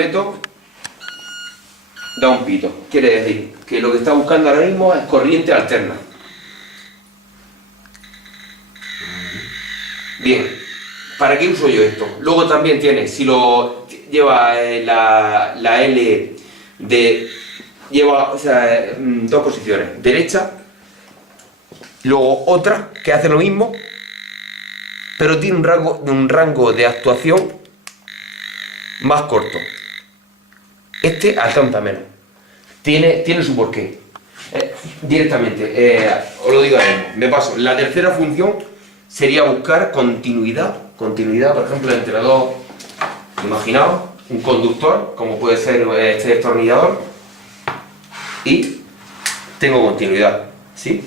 completo da un pito. Quiere decir que lo que está buscando ahora mismo es corriente alterna. Bien, ¿para qué uso yo esto? Luego también tiene, si lo lleva la L de... lleva, o sea, dos posiciones, derecha, luego otra que hace lo mismo, pero tiene un rango de actuación más corto. Este alcanza menos. Tiene su porqué. Directamente, os lo digo ahora mismo, me paso. La tercera función sería buscar continuidad, por ejemplo, entre dos, imaginaos, un conductor, como puede ser este destornillador, y tengo continuidad, ¿sí?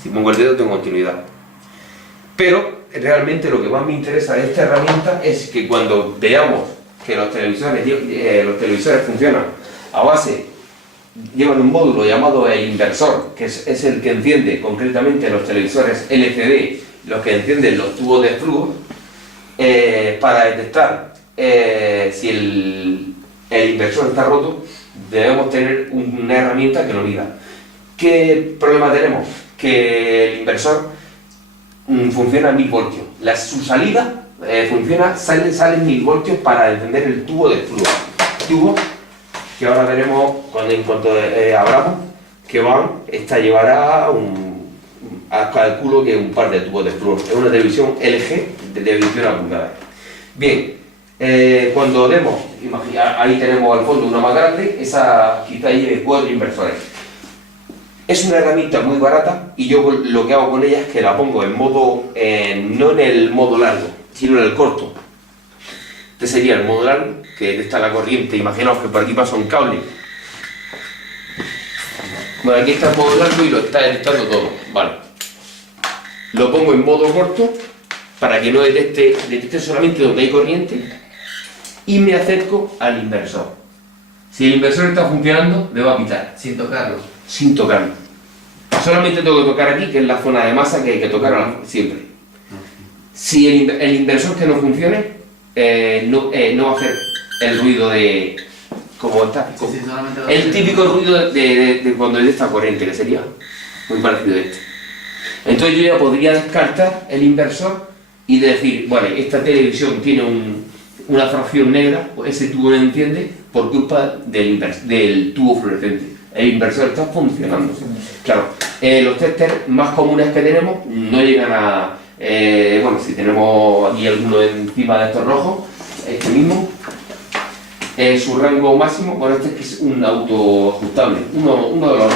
Si pongo el dedo tengo continuidad. Pero realmente lo que más me interesa de esta herramienta es que cuando veamos que los televisores funcionan a base, llevan un módulo llamado el inversor, que es el que enciende concretamente los televisores LCD, los que encienden los tubos de flujo, para detectar si el inversor está roto, debemos tener una herramienta que lo mida. ¿Qué problema tenemos? Que el inversor funciona a 1000 voltios. Su salida salen 1000 voltios para encender el tubo de flujo. Tubo que ahora veremos en cuanto abramos, que llevará calculo que un par de tubos de flujo. Es una televisión LG de 21 pulgadas. Bien, cuando demos, ahí tenemos al fondo una más grande, esa quizá lleve 4 inversores. Es una herramienta muy barata y yo lo que hago con ella es que la pongo en modo, no en el modo largo, sino en el corto. Este sería el modo largo, que está la corriente, imaginaos que por aquí pasa un cable. Bueno, aquí está el modo largo y lo está detectando todo, vale. Lo pongo en modo corto para que no detecte solamente donde hay corriente y me acerco al inversor. Si el inversor está funcionando, me va a pitar. Sin tocarlo. Sin tocarlo. Solamente tengo que tocar aquí, que es la zona de masa que hay que tocar siempre. Si el inversor que no funcione, no va a hacer el ruido de... como está, Sí, el típico ruido de cuando es esta corriente, que sería muy parecido a este. Entonces yo ya podría descartar el inversor y decir, vale, esta televisión tiene una fracción negra, pues ese tubo no enciende por culpa del tubo fluorescente. El inversor está funcionando. Claro, los testers más comunes que tenemos no llegan a... bueno, si tenemos aquí alguno encima de estos rojos, este mismo, su rango máximo, bueno, este es un autoajustable, uno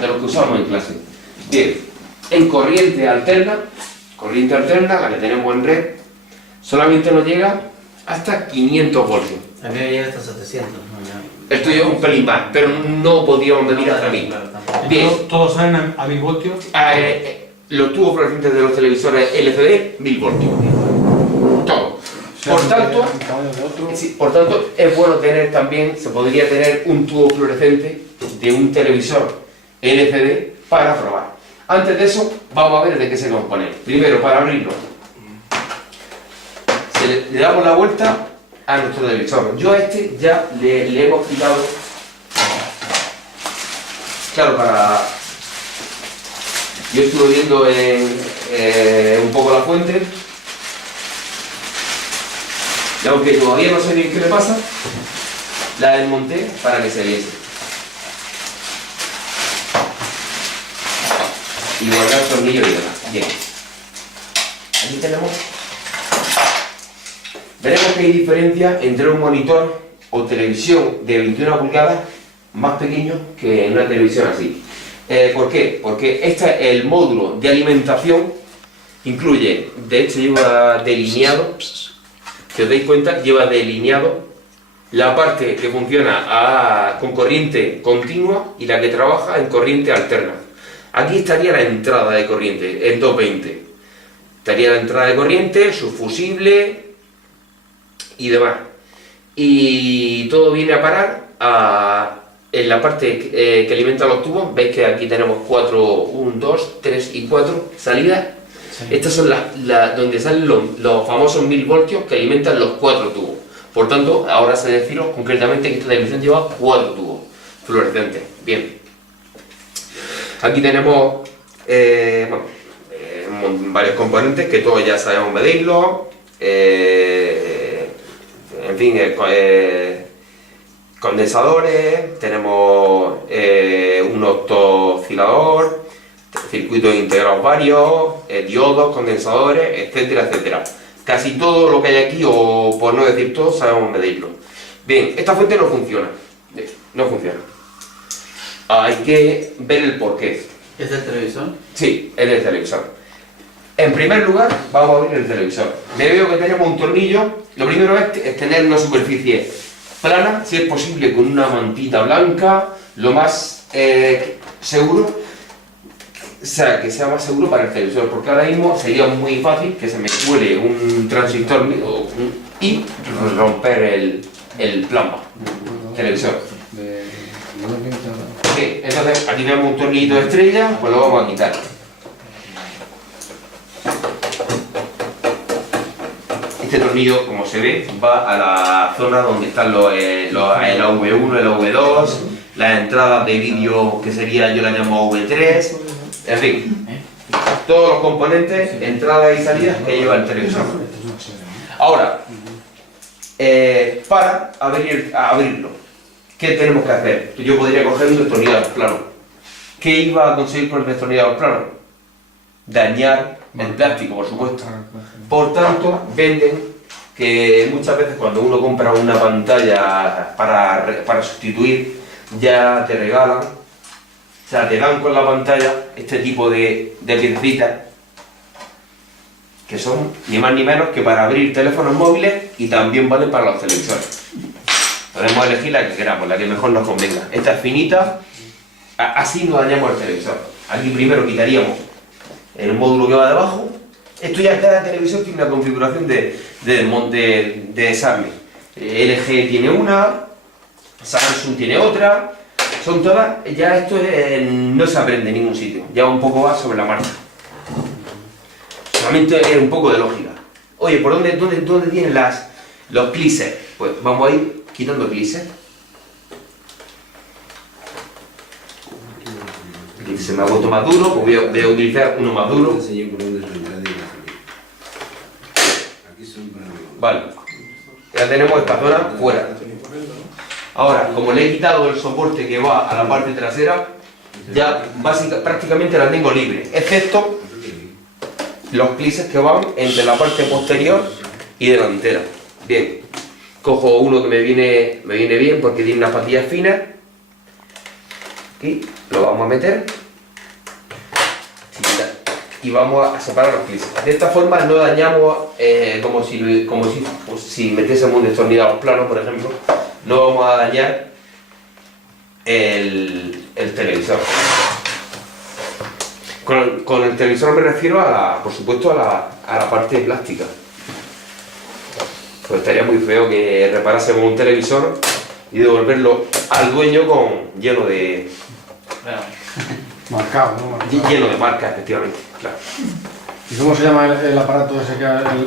de los que usamos en clase. Bien, en corriente alterna, la que tenemos en red, solamente nos llega hasta 500 voltios. A mí me llega hasta 700. Esto es un pelín más, pero no podíamos medir hasta 1000. Bien. ¿Todos salen a 1000 voltios? Los tubos fluorescentes de los televisores LCD, 1000 voltios. Todo. Por tanto, es bueno tener también, se podría tener un tubo fluorescente de un televisor LCD para probar. Antes de eso, vamos a ver de qué se compone. Primero, para abrirlo, le damos la vuelta a nuestro televisor. Yo a este ya le hemos quitado, claro, yo estuve viendo un poco la fuente, y aunque todavía no sé bien qué le pasa, la desmonté para que se viese. Y guardar el tornillo y demás. Bien. Aquí tenemos. Veremos que hay diferencia entre un monitor o televisión de 21 pulgadas más pequeño que una televisión así. ¿Por qué? Porque el módulo de alimentación incluye, de hecho lleva delineado, si os dais cuenta, lleva delineado la parte que funciona con corriente continua y la que trabaja en corriente alterna. Aquí estaría la entrada de corriente, en 220. Estaría la entrada de corriente, su fusible y demás. Y todo viene a parar en la parte que alimenta los tubos. Veis que aquí tenemos 1, 2, 3 y 4 salidas. Sí. Estas son donde salen los famosos 1000 voltios que alimentan los 4 tubos. Por tanto, ahora sé deciros concretamente que esta televisión lleva 4 tubos fluorescentes. Bien. Aquí tenemos varios componentes que todos ya sabemos medirlos. En fin, condensadores, tenemos un octooscilador, circuitos integrados varios, diodos, condensadores, etcétera, etcétera. Casi todo lo que hay aquí, o por no decir todo, sabemos medirlo. Bien, esta fuente no funciona. No funciona. Hay que ver el porqué. ¿Es del televisor? Sí, es del televisor. En primer lugar, vamos a abrir el televisor. Veo que tenemos un tornillo. Lo primero es tener una superficie plana, si es posible con una mantita blanca, lo más seguro, o sea, que sea más seguro para el televisor, porque ahora mismo sería muy fácil que se me cuele un transistor y romper el plasma, televisor. Sí, entonces aquí tenemos un tornillito de estrella, pues lo vamos a quitar. Este tornillo, como se ve, va a la zona donde están el AV1, el AV2, las entradas de vídeo que sería, yo la llamo AV3, en fin, todos los componentes, entradas y salidas que lleva el televisor. Ahora, para abrirlo, ¿qué tenemos que hacer? Yo podría coger un destornillador plano. ¿Qué iba a conseguir con el destornillador plano? Dañar el plástico, por supuesto. Por tanto, venden que muchas veces cuando uno compra una pantalla para sustituir, ya te regalan, o sea, te dan con la pantalla este tipo de piecitas que son ni más ni menos que para abrir teléfonos móviles y también valen para los televisores. Podemos elegir la que queramos, la que mejor nos convenga. Esta es finita, así no dañamos el televisor. Aquí primero quitaríamos el módulo que va debajo. Esto ya cada televisor tiene una configuración de desarme. LG tiene una, Samsung tiene otra, son todas, ya esto no se aprende en ningún sitio, ya un poco va sobre la marcha. Solamente es un poco de lógica. Oye, ¿por dónde tienen los clises? Pues vamos a ir quitando clises. Aquí se me ha vuelto más duro, pues voy a utilizar uno más duro. Vale, ya tenemos esta zona fuera. Ahora, como le he quitado el soporte que va a la parte trasera, ya prácticamente la tengo libre, excepto los clises que van entre la parte posterior y delantera. Bien, cojo uno que me viene bien porque tiene unas patillas finas. Aquí lo vamos a meter y vamos a separar los clises. De esta forma no dañamos, como si metiésemos un destornillador plano, por ejemplo, no vamos a dañar el televisor. Con el televisor me refiero por supuesto a la parte plástica. Pues estaría muy feo que reparásemos un televisor y devolverlo al dueño lleno de... Marcado, ¿no? Lleno de marcas, efectivamente, claro. ¿Y cómo se llama el aparato ese que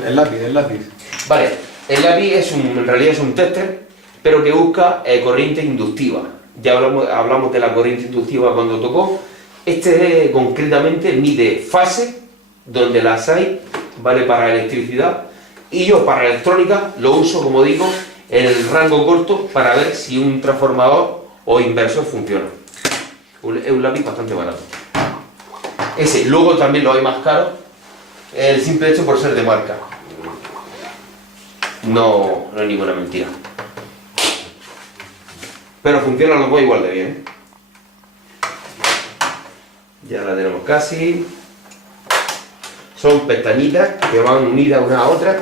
el lápiz? Vale, el lápiz en realidad es un tester, pero que busca corriente inductiva. Ya hablamos de la corriente inductiva cuando tocó. Este concretamente mide fase, donde las hay, vale para electricidad, y yo para electrónica lo uso, como digo, en el rango corto para ver si un transformador o inversor funciona. Es un lápiz bastante barato. Ese, luego también lo hay más caro, el simple hecho por ser de marca. No es ninguna mentira. Pero funcionan los dos igual de bien. Ya la tenemos casi. Son pestañitas que van unidas una a otra.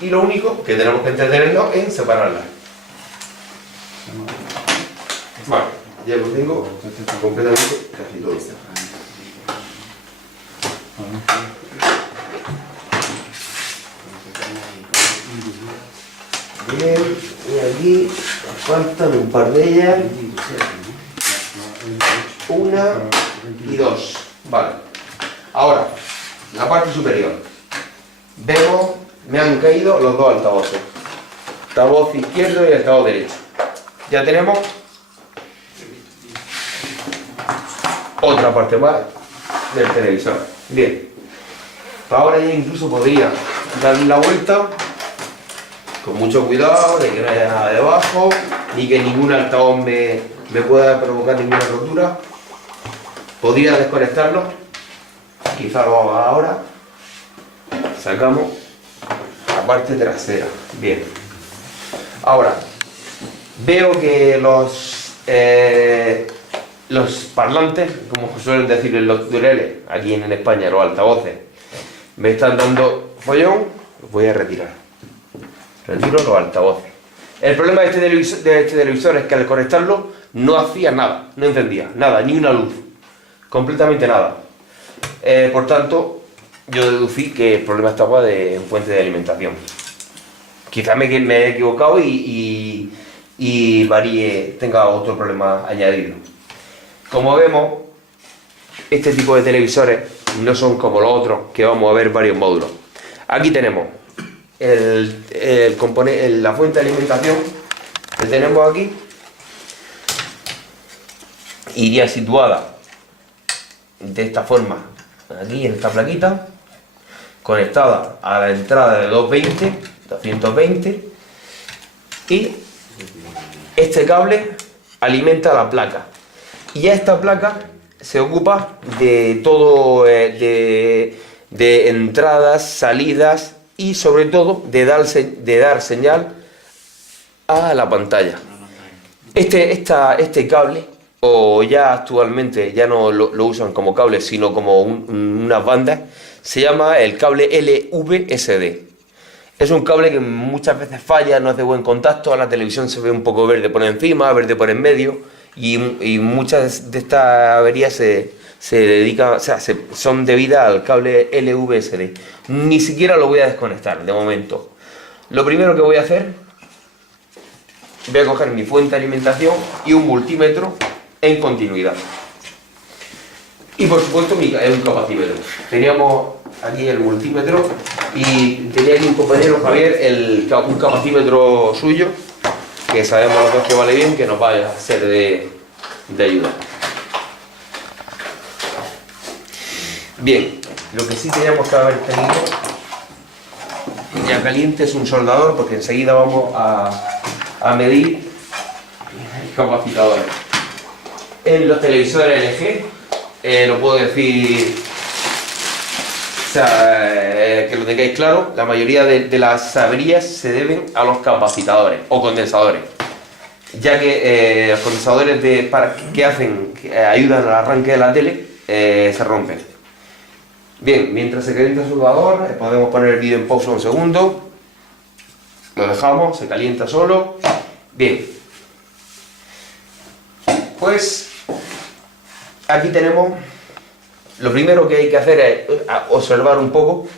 Y lo único que tenemos que entretenernos es separarlas. Vale, ya lo tengo completamente casi todo. Bien, y aquí faltan un par de ellas. Una y dos. Vale. Ahora, la parte superior. Vemos me han caído los dos altavoces. Altavoz izquierdo y altavoz derecho. Ya tenemos otra parte más del televisor. Bien. Ahora ya incluso podría darle la vuelta con mucho cuidado de que no haya nada debajo, ni que ningún altavoz me pueda provocar ninguna rotura. Podría desconectarlo, quizá lo haga ahora. Sacamos la parte trasera. Bien. Ahora, veo que los parlantes, como suelen decir en los tureles, aquí en España, los altavoces, me están dando follón, los voy a retirar. Retiro los altavoces. El problema de este televisor es que al conectarlo no hacía nada, no encendía nada, ni una luz, completamente nada. Por tanto, yo deducí que el problema estaba en fuente de alimentación. Quizás me he equivocado y tenga otro problema añadido. Como vemos, este tipo de televisores no son como los otros, que vamos a ver varios módulos. Aquí tenemos la fuente de alimentación, que tenemos aquí, iría situada de esta forma, aquí en esta plaquita, conectada a la entrada de 220, y este cable alimenta la placa, y a esta placa se ocupa de todo, de entradas, salidas y sobre todo de dar señal a la pantalla. Este cable, o ya actualmente ya no lo usan como cable sino como unas bandas, se llama el cable LVSD. Es un cable que muchas veces falla, no hace buen contacto, a la televisión se ve un poco verde por encima, verde por en medio, y muchas de estas averías son debidas al cable LVSD. Ni siquiera lo voy a desconectar de momento. Lo primero que voy a hacer, voy a coger mi fuente de alimentación y un multímetro en continuidad. Y por supuesto un capacímetro. Teníamos aquí el multímetro y tenía aquí un compañero, Javier, un capacímetro suyo, que sabemos los dos que vale bien, que nos va a ser de ayuda. Bien, lo que sí teníamos que haber tenido ya caliente es un soldador, porque enseguida vamos a medir capacitadores. En los televisores LG, lo puedo decir, que lo tengáis claro, la mayoría de las averías se deben a los capacitadores o condensadores, ya que los condensadores que ayudan al arranque de la tele se rompen. Bien, mientras se calienta el soldador, podemos poner el vídeo en pausa un segundo, lo dejamos, se calienta solo. Bien, pues aquí tenemos, lo primero que hay que hacer es observar un poco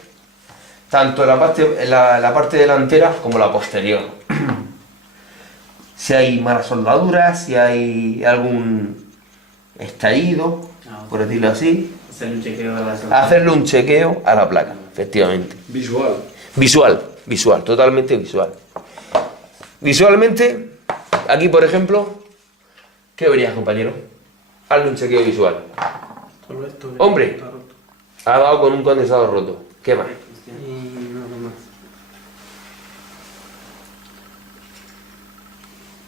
tanto la parte delantera como la posterior. Si hay malas soldaduras, si hay algún estallido, por decirlo así. Hacerle un chequeo a la placa, efectivamente. Visual, totalmente visual. Visualmente, aquí por ejemplo, ¿qué verías, compañero? Hazle un chequeo visual. Hombre, ha dado con un condensador roto. ¿Qué más? Y nada más.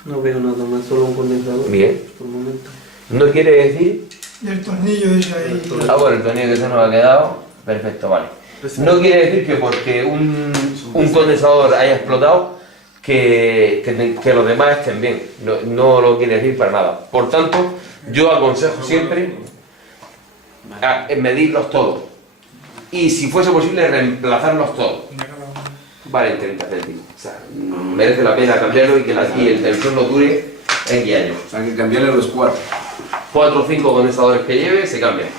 No veo nada más, solo un condensador. Bien. Por el momento. ¿No quiere decir? El tornillo ese ahí. Bueno, el tornillo que se nos ha quedado. Perfecto, vale. No quiere decir que porque un condensador haya explotado que los demás estén bien. No lo quiere decir para nada. Por tanto, yo aconsejo siempre medirlos todos. Y si fuese posible, reemplazarlos todos. Vale, 30 céntimos. O sea, merece la pena cambiarlo y que el televisor no dure X años. O sea, hay que cambiarle los 4. 4 o 5 condensadores que lleve se cambian.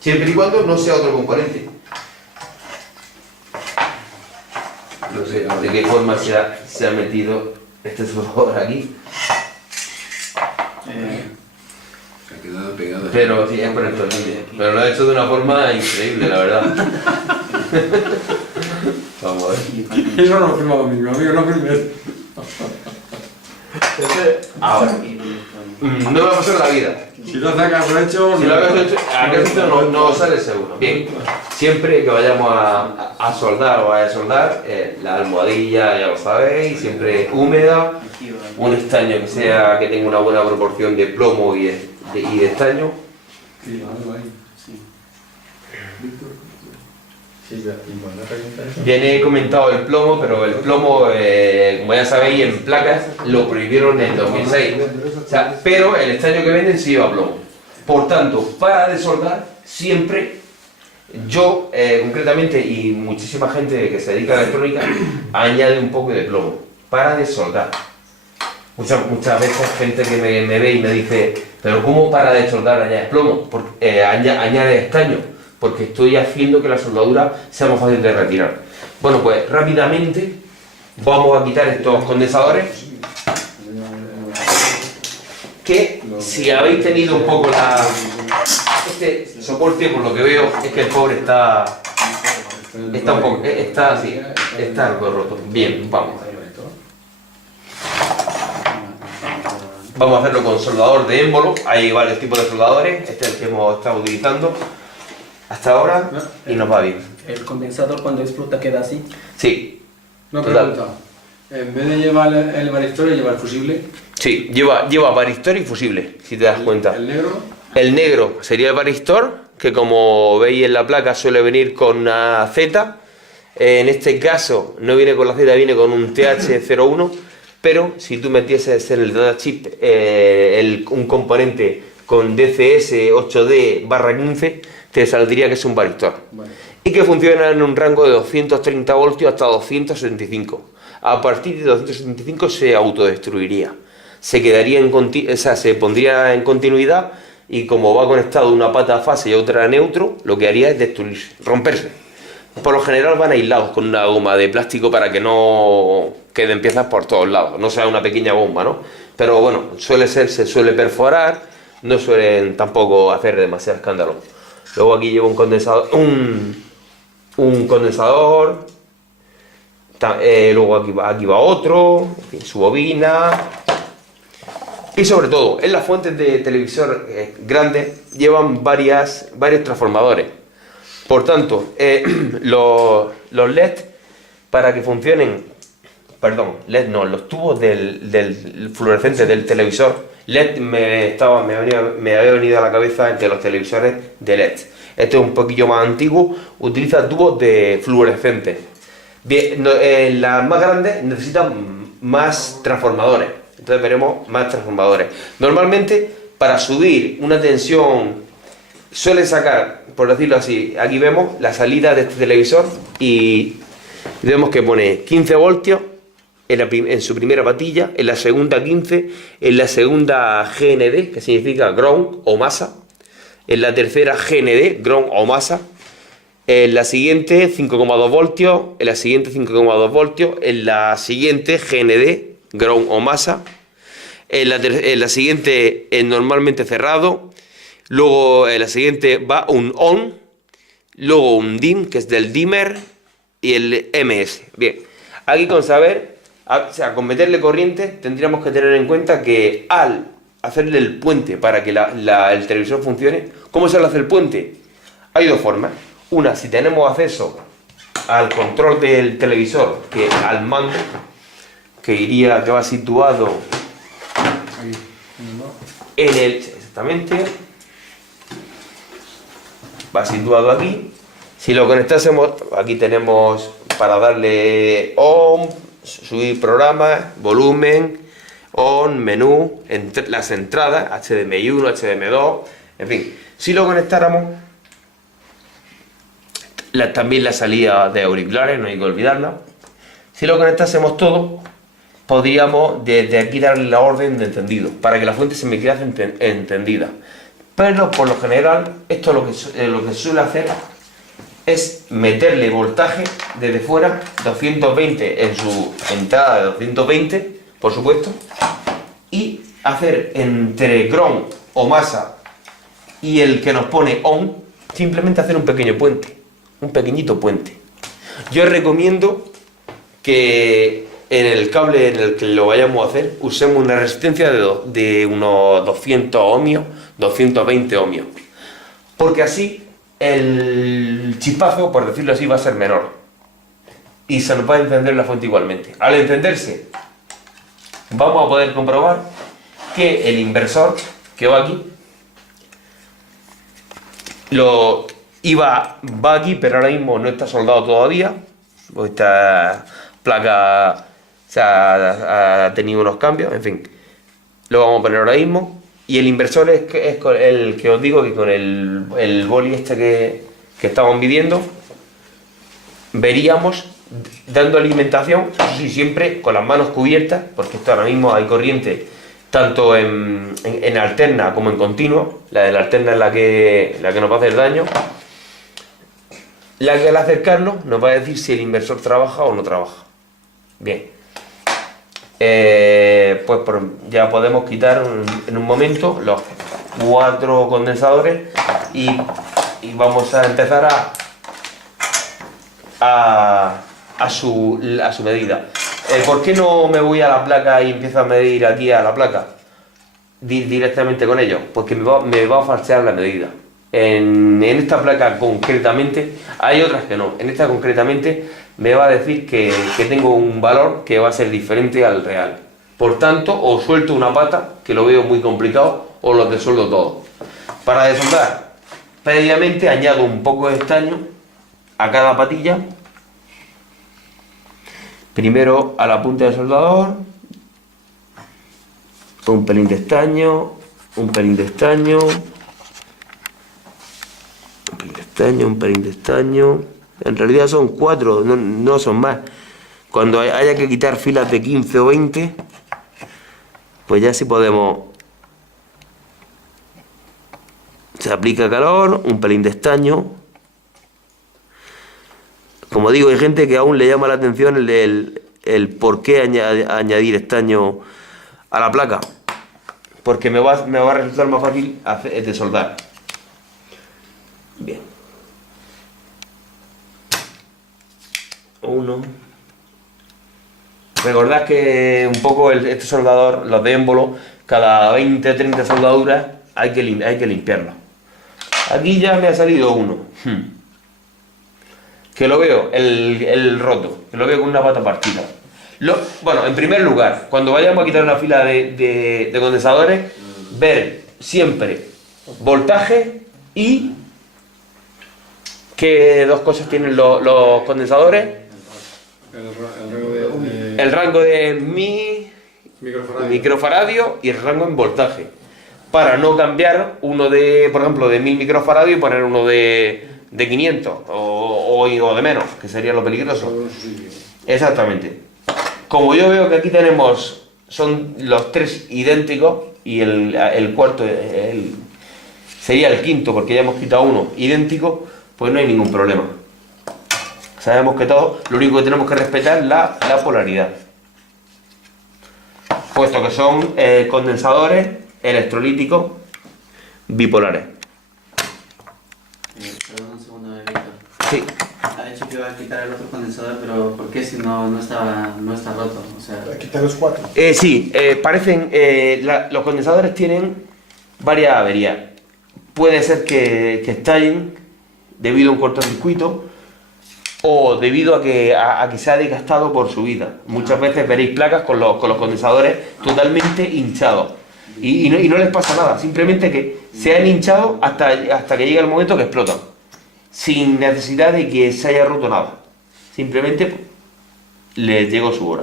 Siempre y cuando no sea otro componente. No sé de qué forma se ha metido este soldador aquí. Se ha quedado pegado. Pero sí, es por el tornillo. Pero lo ha hecho de una forma increíble, la verdad. Vamos a ver. Eso no lo firma mi amigo, no firmes. Ahora. No me va a pasar la vida. Si lo sacas por hecho... Si lo habías hecho, no sale seguro. Bien, siempre que vayamos a soldar o a desoldar, la almohadilla, ya lo sabéis, siempre húmeda, un estaño que tenga una buena proporción de plomo y de estaño. Sí, algo ahí. Bien, he comentado el plomo, pero el plomo, como ya sabéis, en placas lo prohibieron en 2006. O sea, pero el estaño que venden sí lleva plomo. Por tanto, para desoldar, siempre yo, concretamente, y muchísima gente que se dedica a la electrónica, añade un poco de plomo para desoldar. Muchas veces gente que me ve y me dice, pero ¿cómo para desoldar añades plomo? Añades estaño. Porque estoy haciendo que la soldadura sea más fácil de retirar. Bueno, pues rápidamente vamos a quitar estos condensadores, que si habéis tenido un poco este soporte, por lo que veo, es que el pobre está algo roto. Bien, vamos. Vamos a hacerlo con soldador de émbolo. Hay varios tipos de soldadores. Este es el que hemos estado utilizando hasta ahora y nos va bien. ¿El condensador cuando explota queda así? Sí. No, Total. pregunta. En vez de llevar el varistor, lleva el fusible. Sí, lleva varistor y fusible, si te das cuenta. ¿El negro? El negro sería el varistor, que como veis en la placa suele venir con una Z. En este caso no viene con la Z, viene con un TH01, pero si tú metieses en el datachip un componente con DCS 8D/15, te saldría que es un varistor. Vale. Y que funciona en un rango de 230 voltios hasta 275. A partir de 275 se autodestruiría. Se pondría en continuidad y como va conectado una pata a fase y otra a neutro, lo que haría es destruirse, romperse. Por lo general van aislados con una goma de plástico para que no queden piezas por todos lados, no sea una pequeña bomba, ¿no? Pero bueno, se suele perforar, no suelen tampoco hacer demasiado escándalo. Luego aquí llevo un condensador, luego aquí va otro, en fin, su bobina. Y sobre todo, en las fuentes de televisor grandes llevan varios transformadores. Por tanto, los LED, para que funcionen, LED no, los tubos del fluorescente del televisor LED me había venido a la cabeza entre los televisores de LED. Este es un poquillo más antiguo, utiliza tubos de fluorescentes. Bien, las más grandes necesitan más transformadores, entonces veremos más transformadores. Normalmente, para subir una tensión, suele sacar, por decirlo así, aquí vemos la salida de este televisor y vemos que pone 15 voltios en su primera patilla, en la segunda 15, en la segunda GND, que significa ground o masa, en la tercera GND, ground o masa, en la siguiente 5,2 voltios, en la siguiente 5,2 voltios, en la siguiente GND, ground o masa, en la siguiente es normalmente cerrado, luego en la siguiente va un on, luego un dim, que es del dimmer, y el MS. Bien, aquí con saber, o sea, con meterle corriente, tendríamos que tener en cuenta que al hacerle el puente para que el televisor funcione, ¿cómo se le hace el puente? Hay dos formas. Una, si tenemos acceso al control del televisor, que al mando, que va situado en el... Exactamente. Va situado aquí. Si lo conectásemos, aquí tenemos para darle on, subir programas, volumen, on, menú, las entradas, HDMI 1, HDMI 2, en fin. Si lo conectáramos, también la salida de auriculares, no hay que olvidarla. Si lo conectásemos todo, podríamos desde aquí darle la orden de encendido, para que la fuente se me quedase encendida. Pero por lo general, esto lo que suele hacer es meterle voltaje desde fuera, 220 en su entrada de 220, por supuesto, y hacer entre ground o masa y el que nos pone on, simplemente hacer un pequeño puente, un pequeñito puente. Yo recomiendo que en el cable en el que lo vayamos a hacer usemos una resistencia de unos 200 ohmios, 220 ohmios. Porque así el chispazo, por decirlo así, va a ser menor. Y se nos va a encender la fuente igualmente. Al encenderse, vamos a poder comprobar que el inversor que va aquí va aquí, pero ahora mismo no está soldado todavía. Esta placa ha tenido unos cambios, en fin. Lo vamos a poner ahora mismo. Y el inversor es el que os digo que con el boli este que estamos midiendo, veríamos dando alimentación, y siempre con las manos cubiertas, porque esto ahora mismo hay corriente tanto en alterna como en continuo. La de la alterna es la que nos va a hacer daño. La que al acercarlo nos va a decir si el inversor trabaja o no trabaja. Bien. Pues ya podemos quitar en un momento los 4 condensadores y vamos a empezar a su medida. ¿Por qué no me voy a la placa y empiezo a medir aquí a la placa directamente con ellos? Porque me va a falsear la medida. En esta placa concretamente, hay otras que no. En esta concretamente me va a decir que tengo un valor que va a ser diferente al real. Por tanto, o suelto una pata, que lo veo muy complicado, o los desueldo todo. Para desoldar, previamente añado un poco de estaño a cada patilla. Primero a la punta del soldador, un pelín de estaño, un pelín de estaño, un pelín de estaño. En realidad son 4, no son más. Cuando haya que quitar filas de 15 o 20, pues ya sí podemos. Se aplica calor, un pelín de estaño. Como digo, hay gente que aún le llama la atención el por qué añadir estaño a la placa. Porque me va a resultar más fácil de soldar. Bien. 1. Recordad que un poco este soldador, los de émbolo, cada 20 o 30 soldaduras hay que limpiarlo. Aquí ya me ha salido uno. Que lo veo, el roto, que lo veo con una pata partida. Bueno, en primer lugar, cuando vayamos a quitar una fila de condensadores, ver siempre voltaje y qué dos cosas tienen los condensadores. El rango de microfaradios y el rango en voltaje. Para no cambiar uno por ejemplo, de 1000 microfaradios y poner uno de 500 o de menos, que sería lo peligroso. Exactamente. Como yo veo que aquí son los 3 idénticos y el cuarto sería el quinto, porque ya hemos quitado uno idéntico, pues no hay ningún problema. Sabemos que lo único que tenemos que respetar es la polaridad. Puesto que son condensadores electrolíticos bipolares. Perdón un segundo, Víctor. Sí. Ha dicho que iba a quitar el otro condensador, pero ¿por qué si no está roto? O sea, Quitar los 4. Sí, parecen. Los condensadores tienen varias averías. Puede ser que estallen debido a un cortocircuito o debido a que se ha desgastado por su vida. Muchas veces veréis placas con los condensadores totalmente hinchados. Y no les pasa nada, simplemente que se han hinchado hasta que llega el momento que explotan. Sin necesidad de que se haya roto nada. Simplemente les llegó su hora.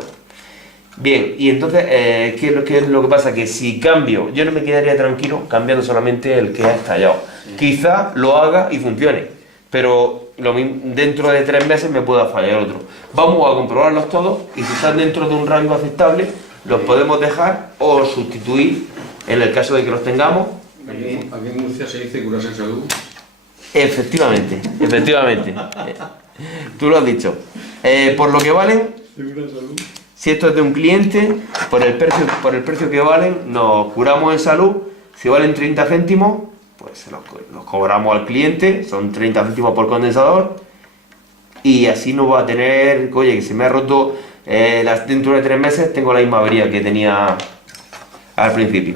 Bien, y entonces, ¿qué es lo que pasa? Que si cambio, yo no me quedaría tranquilo cambiando solamente el que ha estallado. Sí. Quizá lo haga y funcione, pero dentro de 3 meses me pueda fallar otro. Vamos a comprobarlos todos y si están dentro de un rango aceptable, los podemos dejar o sustituir en el caso de que los tengamos. Aquí en Murcia se dice curarse en salud. Efectivamente. Tú lo has dicho. Por lo que valen, si esto es de un cliente, por el precio que valen, nos curamos en salud. Si valen 30 céntimos, pues los cobramos al cliente, son 30 céntimos por condensador. y así no va a tener, oye, que se me ha roto dentro de 3 meses tengo la misma avería que tenía al principio.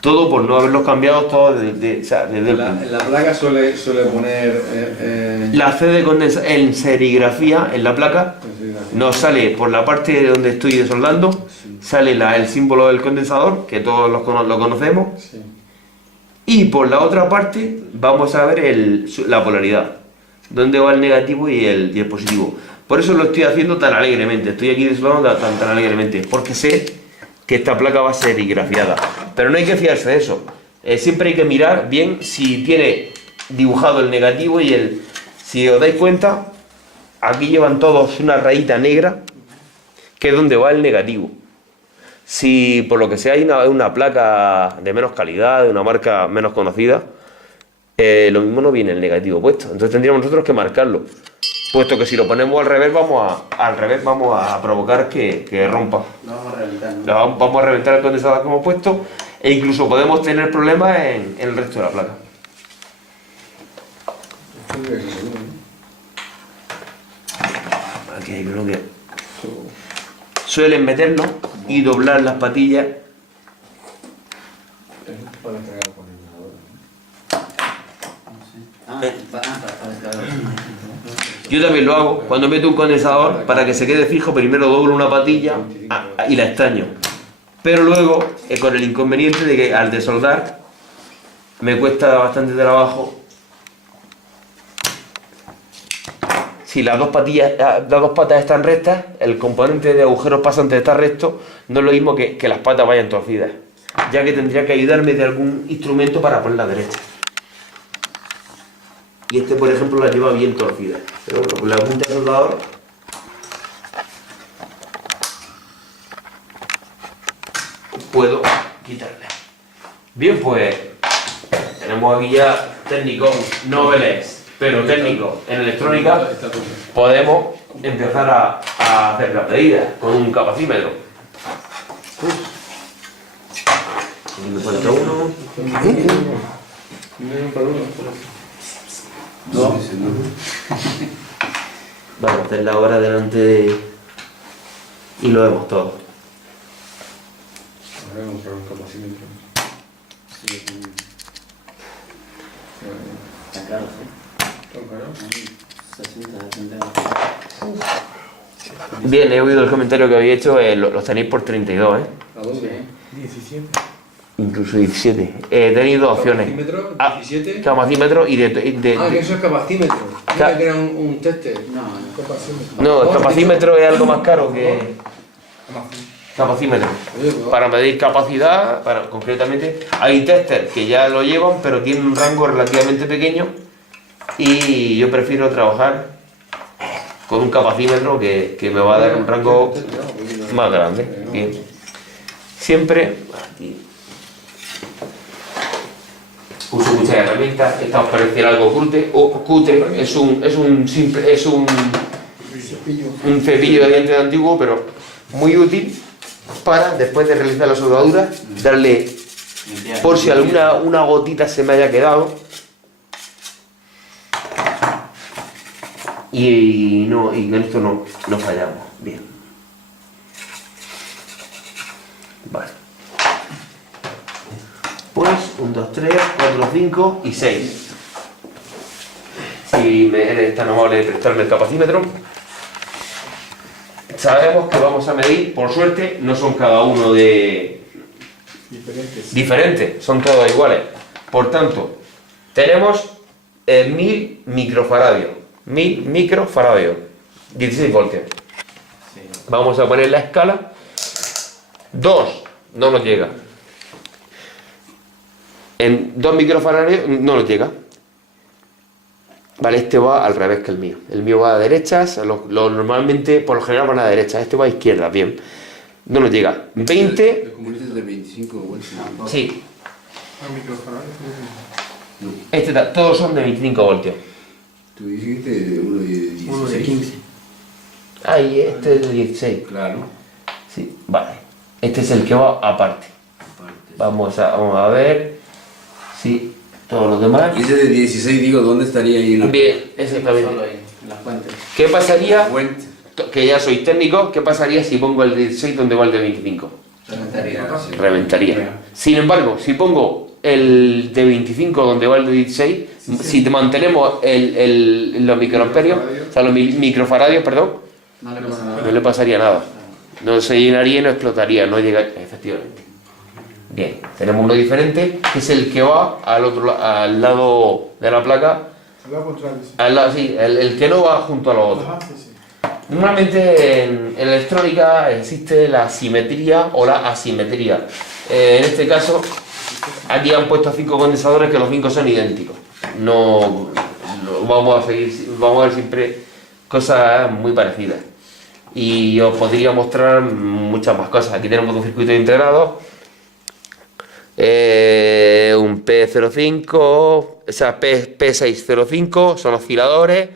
Todo por no haberlos cambiado todos desde el En la placa suele poner... La C de condensador en serigrafía, en la placa, nos sale por la parte donde estoy desoldando, sale el símbolo del condensador, que todos lo conocemos, Sí. y por la otra parte vamos a ver la polaridad, dónde va el negativo y el positivo. Por eso lo estoy haciendo tan alegremente, estoy aquí desoldando tan alegremente, porque sé que esta placa va a ser serigrafiada. Pero no hay que fiarse de eso. Siempre hay que mirar bien si tiene dibujado el negativo y el... Si os dais cuenta, aquí llevan todos una rayita negra, que es donde va el negativo. Si por lo que sea hay una placa de menos calidad, de una marca menos conocida, lo mismo no viene el negativo puesto. Entonces tendríamos nosotros que marcarlo. Puesto que si lo ponemos al revés vamos a provocar que rompa. Lo vamos a reventar, ¿no? Vamos a reventar el condensador que hemos puesto e incluso podemos tener problemas en el resto de la placa. Aquí hay uno que suelen meterlo y doblar las patillas. Para descargar. Yo también lo hago. Cuando meto un condensador, para que se quede fijo, primero doblo una patilla y la estaño. Pero luego, con el inconveniente de que al desoldar, me cuesta bastante trabajo. Si las dos patas están rectas, el componente de agujeros pasantes de estar recto, no es lo mismo que las patas vayan torcidas. Ya que tendría que ayudarme de algún instrumento para ponerla derecha. Y este, por ejemplo, la lleva bien torcida. Pero bueno, con la punta del soldador puedo quitarla. Bien, pues tenemos aquí ya técnicos noveles, pero técnicos en electrónica. Podemos empezar a hacer la medida con un capacímetro. Aquí me falta uno. No. Vamos a hacerla ahora delante de... y lo vemos todo. Voy a comprar un capacímetro. Sí, también. Está caro, ¿sí? ¿Está caro? 60, 70. Bien, he oído el comentario que habéis hecho, los tenéis por 32, ¿eh? ¿A dónde? 17. Incluso 17. Tenéis dos opciones. ¿Capacímetro? Ah, 17. Capacímetro y Que eso es capacímetro. Mira que era un tester. No, No, el capacímetro es algo más caro que... Capacímetro. Oye, pues, Para medir capacidad, concretamente, hay testers que ya lo llevan, pero tienen un rango relativamente pequeño y yo prefiero trabajar con un capacímetro que me va a dar un rango más grande. Bien. Siempre aquí. Uso muchas herramientas. Esta os parecerá algo cúter, es un cepillo de dientes antiguo, pero muy útil para, después de realizar la soldadura, darle, por si una gotita se me haya quedado, y con esto no fallamos. Bien. Vale. Pues 1, 2, 3, 4, 5 y 6. Si me eres tan amable de prestarme el capacímetro. Sabemos que vamos a medir, por suerte, no son cada uno de diferentes, son todos iguales. Por tanto, tenemos 1000 microfaradios. 1000 microfaradios. 16 voltios. Vamos a poner la escala. 2 no nos llega. En 2 microfaradios no nos llega. Vale, este va al revés que el mío. El mío va a derechas, normalmente, por lo general van a derechas. Este va a izquierdas, bien. No nos llega. 20... Los comunistas de 25 voltios. Sí. ¿A Todos son de 25 voltios. Tú dijiste de uno de 16. Uno de 15. Ah, y este es de 16. Claro. Sí, vale. Este es el que va aparte. Aparte. Vamos a ver si todos los demás... Y ese de 16, digo, ¿dónde estaría ahí en la... Bien, ese está bien. Solo ahí. La fuente. ¿Qué pasaría, Fuente. que ya sois técnicos, qué pasaría si pongo el de 16 donde va el de 25? Reventaría. Reventaría. Sin embargo, si pongo el de 25 donde va el de 16, si te mantenemos los microamperios, o sea, los microfaradios, perdón, No le pasa nada. no le pasaría nada. No se llenaría y no explotaría, no llega, efectivamente. Bien, tenemos uno diferente, que es el que va al lado de la placa, Lo contrario, sí. al lado, sí, el que no va junto a los otros. Ajá, sí, sí. Normalmente en electrónica existe la simetría o la asimetría. En este caso, aquí han puesto 5 condensadores que los 5 son idénticos. No vamos a ver siempre cosas muy parecidas. Y os podría mostrar muchas más cosas. Aquí tenemos un circuito integrado, un P05, o sea, P605, son osciladores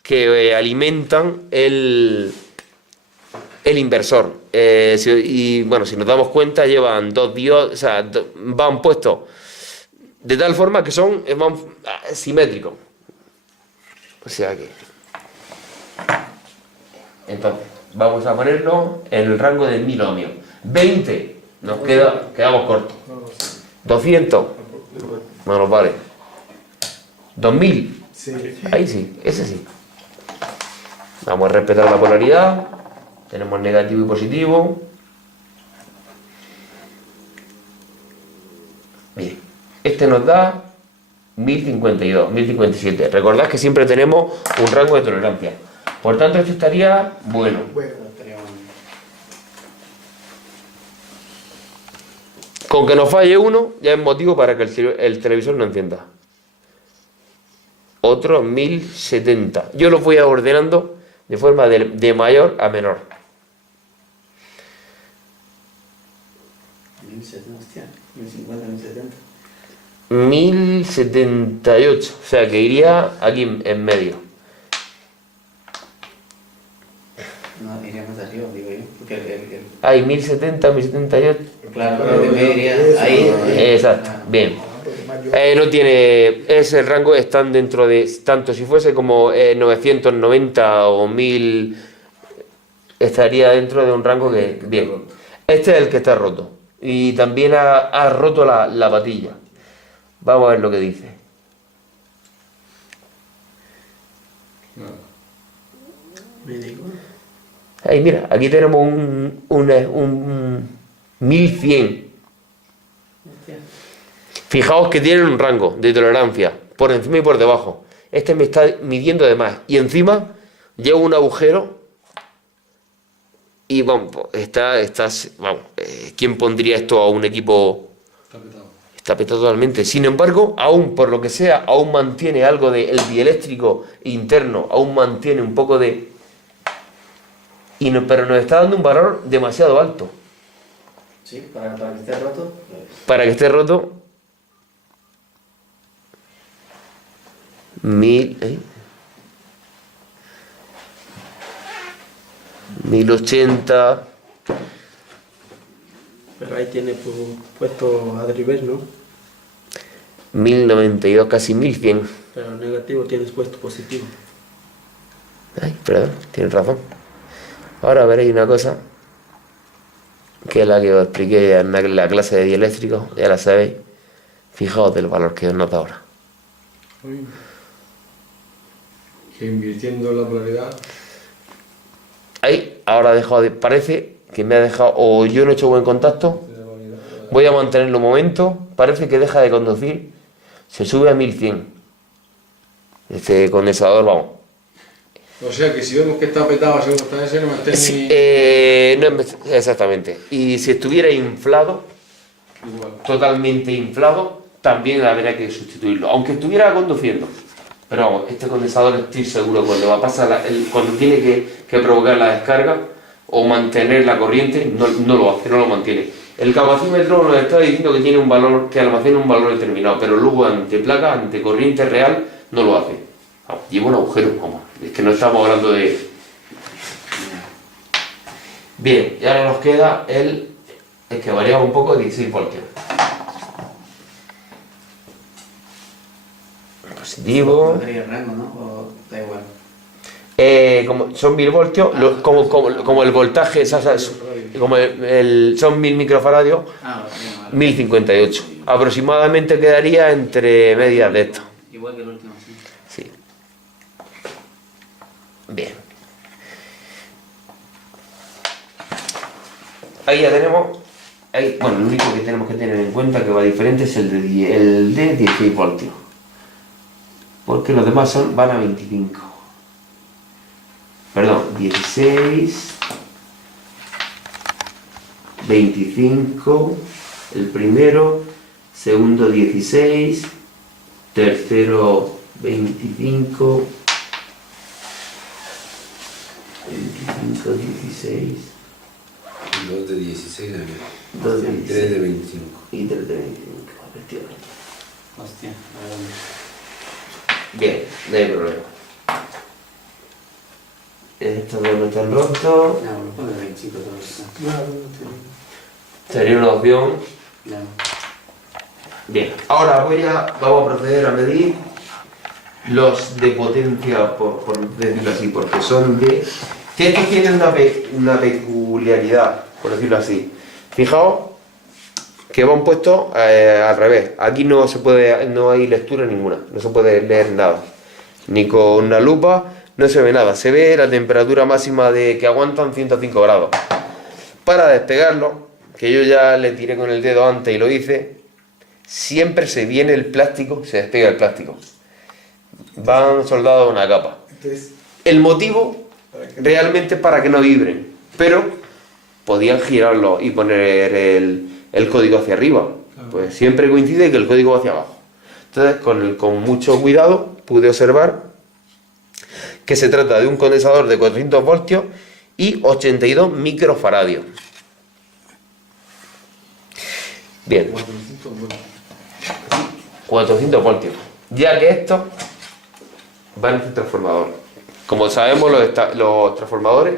que alimentan el inversor. Y bueno, si nos damos cuenta, llevan 2 diodos, o sea, van puestos de tal forma que van simétricos. O sea que. Entonces, vamos a ponerlo en el rango de 1000 ohmios. 20, quedamos cortos. No lo sé. 200, no nos vale. 2000. Sí. Ahí sí, ese sí. Vamos a respetar la polaridad. Tenemos negativo y positivo. Bien. Este nos da 1052, 1057. Recordad que siempre tenemos un rango de tolerancia. Por tanto, este estaría bueno. Bueno, Con que nos falle uno, ya es motivo para que el televisor no encienda. Otro 1070. Yo los voy a ordenando de forma de mayor a menor. 1070, hostia. 1050, 1070. 1078. O sea que iría aquí en medio. No, iría más arriba, digo yo. Porque Hay 1070, 1078. claro, el de medio iría ahí. Exacto. Bien. porque más yo. No tiene. Ese rango están dentro de. Tanto si fuese como 990 o 1000. Estaría dentro de un rango que. Bien. Este es el que está roto. Y también ha roto la patilla. Vamos a ver lo que dice. Ahí, mira, aquí tenemos un 1100. Hostia. Fijaos que tienen un rango de tolerancia por encima y por debajo. Este me está midiendo de más. Y encima llevo un agujero. Y vamos, vamos, ¿quién pondría esto a un equipo? Está petado. Está petado totalmente. Sin embargo, aún por lo que sea, aún mantiene algo del dieléctrico interno, aún mantiene un poco de. Pero nos está dando un valor demasiado alto. Sí, para que esté roto. Para que esté roto. 1080. Pero ahí tiene puesto adriver, ¿no? 1092, casi 1100. Pero negativo tienes puesto positivo. Ay, perdón, tienes razón. Ahora veréis una cosa, que es la que os expliqué en la clase de dieléctrico, ya la sabéis. Fijaos del valor que os nota ahora. Uy. Que invirtiendo la polaridad. Ahí, ahora ha dejado de. Parece que me ha dejado. O yo no he hecho buen contacto. Voy a mantenerlo un momento. Parece que deja de conducir. Se sube a 1100. Este condensador, vamos. O sea que si vemos que está petado, según está ese, no mantiene Sí, ni... exactamente. Y si estuviera inflado, Igual. totalmente inflado, también habría que sustituirlo. Aunque estuviera conduciendo. Pero vamos, este condensador estoy seguro cuando va a pasar cuando tiene que provocar la descarga o mantener la corriente, no lo hace, no lo mantiene. El capacímetro nos está diciendo que tiene un valor, que almacena un valor determinado, pero luego ante placa, ante corriente real, no lo hace. Vamos, lleva un agujero, vamos, es que no estamos hablando de. Bien, y ahora nos queda el que variaba un poco, 16 voltios. Positivo. No tendría rango, ¿no? O da igual. como son 1000 voltios, como el voltaje, son 1000 microfaradios, Ah, vale. 1058. Aproximadamente quedaría entre medias de esto. Igual que el último, sí. Sí. Bien. Ahí ya tenemos. Bueno, lo único que tenemos que tener en cuenta que va diferente es el de 16 voltios. Porque los demás van a 25. Perdón, 16, 25, el primero, segundo 16, tercero 25, 25, 16, 2 de 16 también. 2 de 3 de 16 25. y 3 de 25, efectivamente. Hostia, Bien, no hay problema. Estos dos no están rotos. no, lo pone 25 todo eso. Sería una opción. No. Bien, ahora vamos a proceder a medir los de potencia, por decirlo así, porque son de... Que estos tienen una peculiaridad, por decirlo así. Fijaos que van puestos al revés. Aquí no hay lectura ninguna, no se puede leer nada. Ni con una lupa no se ve nada. Se ve la temperatura máxima que aguantan 105 grados. Para despegarlo, que yo ya le tiré con el dedo antes y lo hice, siempre se viene el plástico, se despega el plástico. Van soldados a una capa. Entonces, El motivo realmente es para que no vibren, pero podían girarlo y poner el código hacia arriba. Pues siempre coincide que el código va hacia abajo. Entonces, con mucho cuidado, pude observar que se trata de un condensador de 400 voltios y 82 microfaradios. Bien, 400 voltios. Ya que esto va en un transformador. Como sabemos, los transformadores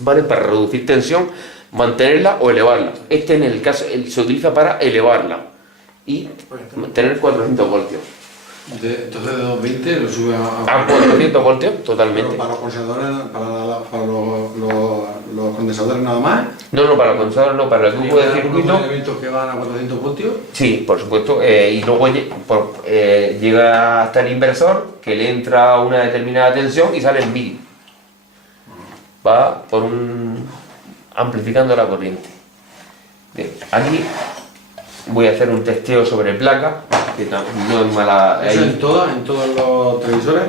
valen para reducir tensión, mantenerla o elevarla. Este en el caso se utiliza para elevarla y mantener 400 voltios. Entonces de 220 lo sube a... A 400 voltios, totalmente. Pero para los condensadores, para los condensadores nada más. No, para el condensador no, para el tubo de ¿Hay algunos circuito. elementos que van a 400 voltios? Sí, por supuesto. Y luego llega hasta el inversor, que le entra una determinada tensión y sale en 1000. Va amplificando la corriente. Bien, aquí voy a hacer un testeo sobre placa, que no es mala. ¿Eso en todos los televisores?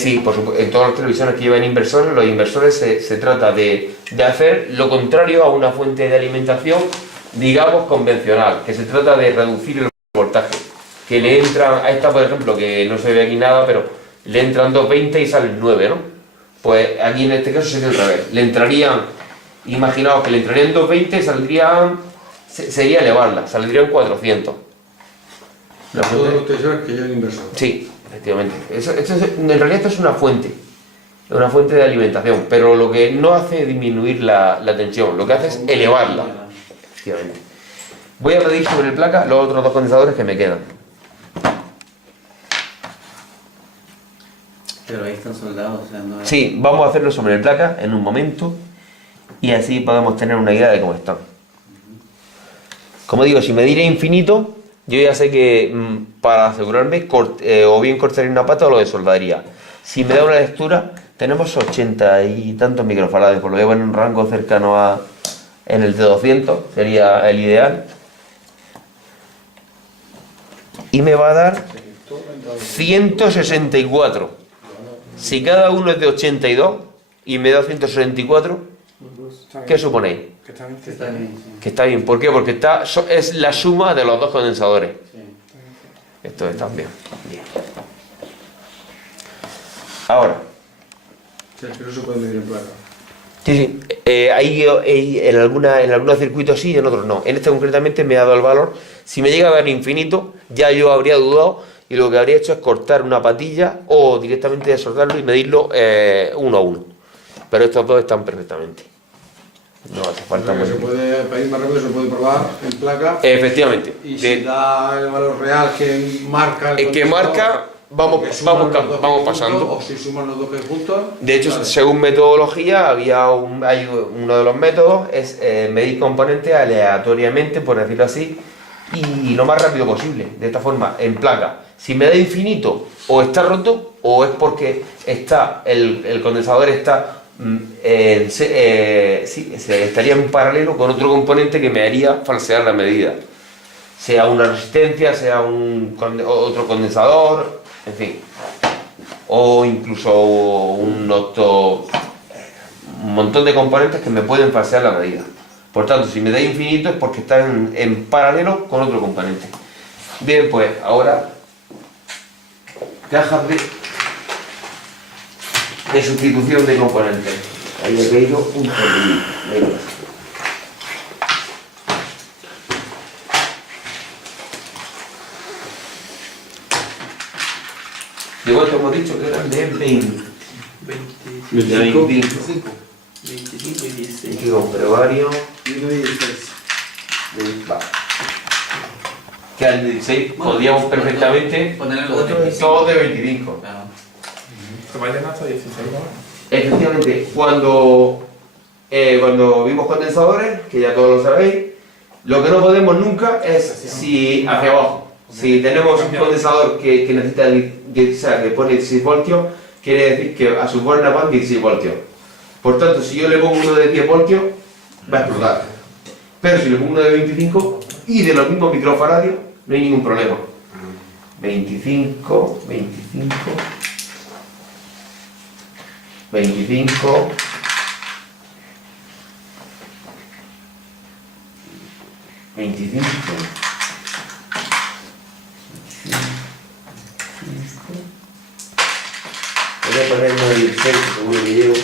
Sí, por supuesto, en todos los televisores que llevan inversores, los inversores se trata de hacer lo contrario a una fuente de alimentación, digamos, convencional, que se trata de reducir el voltaje. Que le entran, a esta por ejemplo, que no se ve aquí nada, pero le entran 220 y salen 9, ¿no? Pues aquí en este caso sería al revés. Le entrarían, imaginaos que le entrarían 220 y sería elevarla, saldrían 400. Todos los televisores que llevan inversor. Sí, efectivamente. En realidad esto es una fuente de alimentación, pero lo que no hace es disminuir la tensión, lo que hace es elevarla. Efectivamente. Voy a medir sobre placa los otros dos condensadores que me quedan. Pero ahí están soldados, o sea, no es... Sí, vamos a hacerlo sobre placa en un momento y así podemos tener una idea de cómo están. Como digo, si medir es infinito, yo ya sé que para asegurarme o bien cortaría una pata o lo desoldaría. Si me da una lectura, tenemos 80 y tantos microfaradios, por lo que voy en un rango cercano en el de 200, sería el ideal. Y me va a dar 164. Si cada uno es de 82 y me da 164, ¿qué suponéis? que está bien. Está bien, sí. Que está bien. ¿Por qué? Porque es la suma de los dos condensadores. Sí. Esto está bien. Bien. Ahora. Sí, pero eso se puede medir en placa. Sí. En algunos circuitos sí y en otros no. En este concretamente me ha dado el valor. Si me llega a dar infinito, ya yo habría dudado y lo que habría hecho es cortar una patilla o directamente desoldarlo y medirlo uno a uno. Pero estos dos están perfectamente. No hace falta O sea, que más. se puede, para ir más rápido, se puede probar en placa. Efectivamente. Y si da el valor real que marca el Que condensador, marca vamos Que suman los dos vamos juntos, pasando. O si suman los dos que juntos. De hecho, vale. según metodología, hay uno de los métodos es medir componentes aleatoriamente, por decirlo así, y lo más rápido posible. De esta forma, en placa. Si me da infinito, o está roto, o es porque el condensador está se estaría en paralelo con otro componente que me haría falsear la medida. Sea una resistencia, sea otro condensador, en fin. O incluso un montón de componentes que me pueden falsear la medida. Por tanto, si me da infinito es porque está en paralelo con otro componente. Bien, pues ahora cajas de sustitución de componentes. Ahí he caído un tornillo. Venga. De vuelta hemos dicho que eran de 20. 25, 25. 25 y 16. Aquí compré varios. 1 y 16. Va. Que al 16 podríamos perfectamente Ponerle los de Otro 25. todos de 25. Claro. Se vayan hasta 16, ¿no? Efectivamente, cuando vimos condensadores, que ya todos lo sabéis, lo que no podemos nunca es si hacia abajo. Si tenemos un condensador que necesita, o sea, que pone 16 voltios, quiere decir que a su borna van 16 voltios. Por tanto, si yo le pongo uno de 10 voltios, va a explotar. Pero si le pongo uno de 25 y de los mismos microfaradios, no hay ningún problema. 25, 25, 25, 25, 25. Voy a poner uno de 16, que seguro que llevo.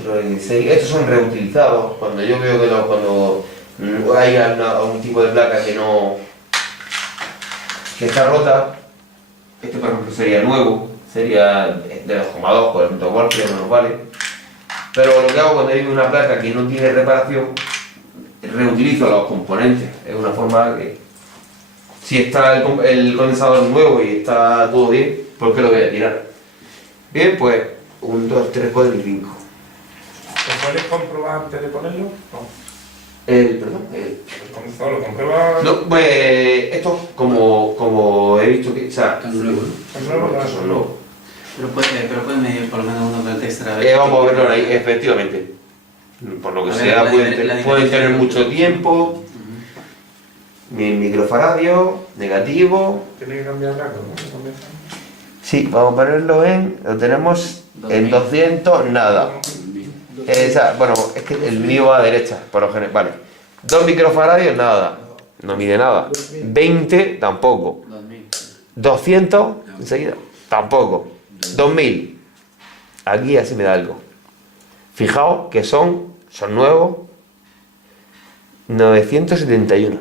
Otro de 16. Estos son reutilizados. Cuando yo veo que cuando hay algún tipo de placa que está rota, este por ejemplo sería nuevo, sería de los comados, por ejemplo, voltios, no nos vale. Pero lo que hago cuando hay una placa que no tiene reparación, reutilizo los componentes. Es una forma que, si está el condensador nuevo y está todo bien, ¿por qué lo voy a tirar? Bien, pues 1, 2, 3, 4 y 5. ¿Lo puedes comprobar antes de ponerlo? No. Perdón, El condensador lo comprueba. no, pues esto como he visto que, o sea, Tan nuevo, ¿no? Son nuevos, estos son nuevos. Pero puede medir por lo menos uno del extra. Vamos a verlo ahí, efectivamente. Por lo que A ver, sea, la pueden diferencia tener de- mucho tiempo. Microfaradio, negativo. Tiene que cambiar algo, ¿no? Sí, vamos a ponerlo lo tenemos en 200, nada. Bueno, es que el mío va a derecha, por lo general. Vale. 2 microfaradios, nada. No mide nada. 20, tampoco. 2000. 200, enseguida, tampoco. 2000. Aquí así me da algo. Fijaos que son nuevos. 971.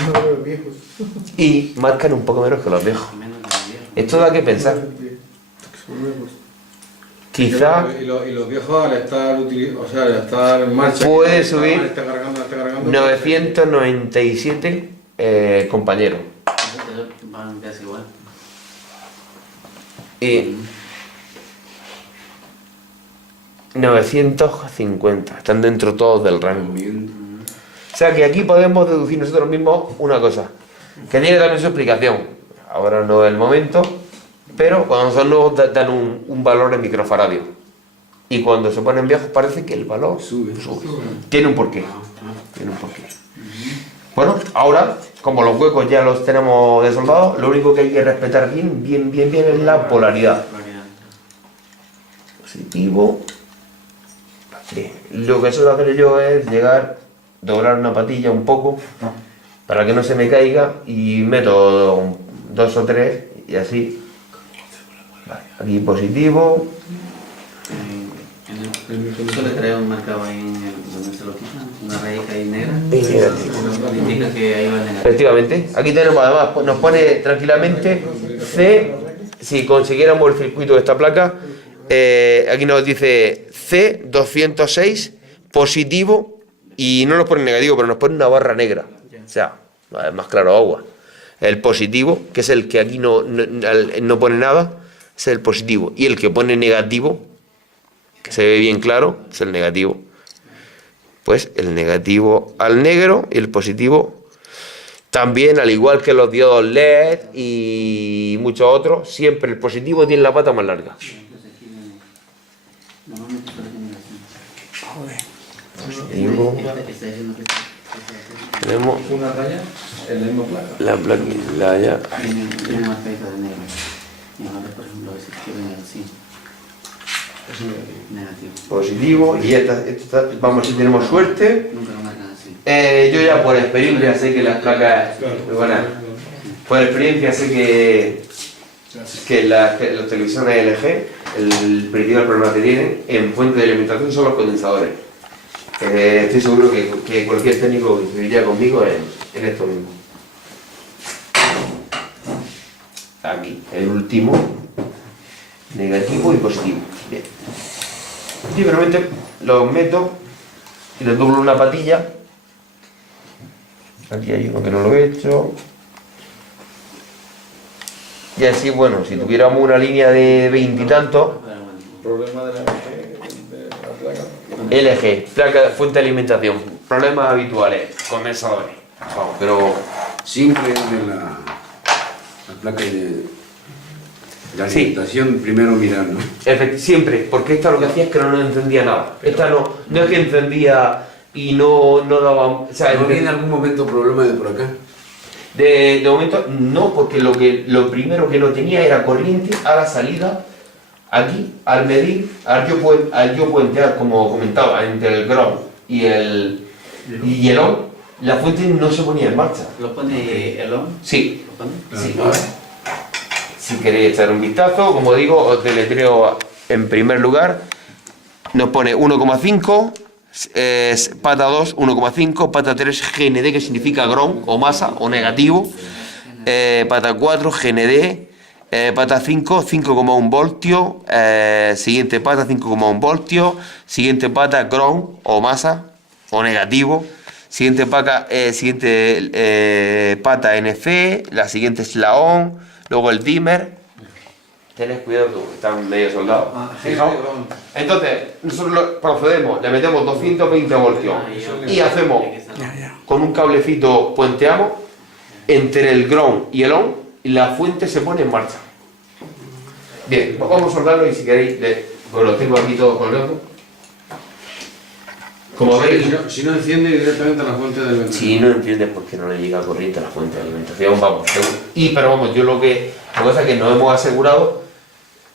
Uno de los viejos. Y marcan un poco menos que los viejos. Menos de 10. Esto da que pensar. Son nuevos. Quizá Y los viejos al estar o sea, al estar en marcha. Puede que subir está cargando. 997 compañeros. Van casi igual. Y 950. Están dentro todos del rango. O sea que aquí podemos deducir nosotros mismos una cosa, que tiene también su explicación. Ahora no es el momento, pero cuando son nuevos dan un valor en microfaradios. Y cuando se ponen viejos parece que el valor sube. Tiene un porqué. Tiene un porqué. Bueno, ahora, como los huecos ya los tenemos desoldados, lo único que hay que respetar bien es la polaridad. Positivo. Vale. Lo que suelo hacer yo es doblar una patilla un poco para que no se me caiga y meto 2 o 3 y así. Vale, aquí positivo. Suele traer un marcado ahí donde se lo quitan, una rayita ahí negra. Y negativo. Indica que ahí va el negativo. Efectivamente, aquí tenemos además, nos pone tranquilamente C, si consiguiéramos el circuito de esta placa, aquí nos dice C206 positivo y no nos pone negativo, pero nos pone una barra negra. O sea, es más claro agua. El positivo, que es el que aquí no pone nada, es el positivo. Y el que pone negativo, que se ve bien claro, es el negativo. Pues el negativo al negro y el positivo también, al igual que los diodos LED y muchos otros, siempre el positivo tiene la pata más larga. Entonces aquí normalmente solo tiene así. Positivo. Está diciendo que Tenemos Una raya en la misma placa. la plaquilla ya. tiene más marcadito de negro. Y ahora, por ejemplo, a veces quiero ver así. Es negativo. Negativo. Positivo. Y vamos, si tenemos suerte. Nunca lo marcan así. Yo ya por experiencia sé que las placas, por experiencia sé que las televisiones LG, el principal problema que tienen en fuente de alimentación son los condensadores. Estoy seguro que cualquier técnico coincidiría conmigo en esto mismo. Aquí, el último, negativo y positivo. Bien. Simplemente los meto y les doblo una patilla. Aquí hay uno que no lo he hecho. Y así, bueno, si tuviéramos una línea de 20 y tantos, Pero bueno. Problema de la placa. LG, placa, fuente de alimentación, problemas habituales, condensadores. Vamos, pero Siempre de la placa de la Sí. alimentación, primero mirar, ¿no? siempre, porque esta lo que hacía es que no entendía nada. Esta no es que encendía y no daba. O sea, ¿No viene en algún momento problema de por acá? de momento no, porque lo primero que no tenía era corriente a la salida. Aquí, al medir, al yo puentear, como comentaba, entre el ground y el on, la fuente no se ponía en marcha. ¿Lo pone el on? Sí, ¿Lo pone? sí. Si queréis echar un vistazo, como digo, os deletreo en primer lugar. Nos pone 1,5, pata 2, 1,5, pata 3, GND, que significa ground o masa o negativo, pata 4, GND, pata 5, 5,1 voltio, siguiente pata 5,1 voltio, siguiente pata ground o masa o negativo, siguiente pata NC, la siguiente es la on, luego el dimmer. Tened cuidado que están medio soldados. Fijaos. Entonces, nosotros procedemos, le metemos 220 voltios y hacemos con un cablecito, puenteamos entre el ground y el on y la fuente se pone en marcha. Bien, pues vamos a soldarlo y si queréis, pues lo tengo aquí todo colgado. Como veis, Si no enciende directamente la fuente del ventilador. si no entiendes por qué no le llega corriente a la fuente de alimentación, vamos. Pero vamos, yo lo que pasa es que nos hemos asegurado,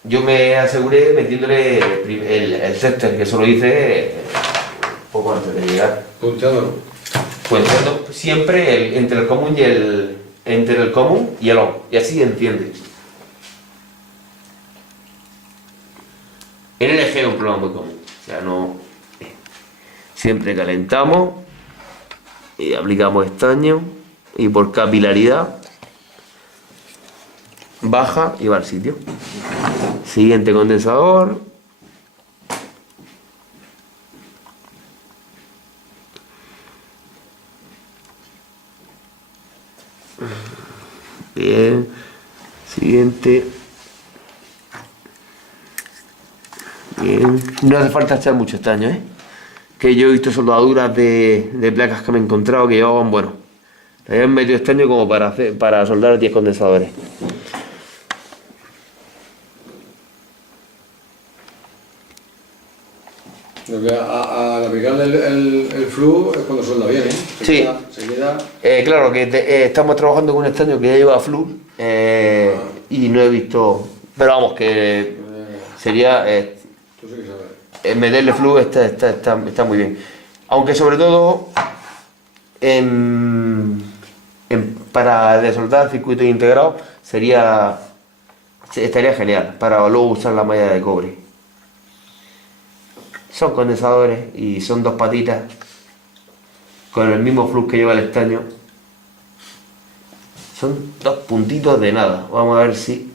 yo me aseguré metiéndole el tester, que eso lo hice poco antes de llegar. Punteador. Puenteando siempre entre el común y el on, y así entiende. En LG es un problema muy común, o sea, no. Siempre calentamos y aplicamos estaño y por capilaridad baja y va al sitio. Siguiente condensador. Bien. Siguiente. Bien. No hace falta echar mucho estaño, ¿eh? Que yo he visto soldaduras de placas que me he encontrado que llevaban, bueno, le habían metido estaño como para soldar 10 condensadores. Lo que al aplicarle el flu es cuando suelda bien, ¿eh? Sí. Se queda. Claro que estamos trabajando con un estaño que ya lleva flux y no he visto, pero vamos, que sería Tú sí que sabes. meterle flux está muy bien. Aunque sobre todo para desoldar circuitos integrados estaría genial para luego usar la malla de cobre. Son condensadores y son dos patitas con el mismo flux que lleva el estaño. Son dos puntitos de nada. Vamos a ver si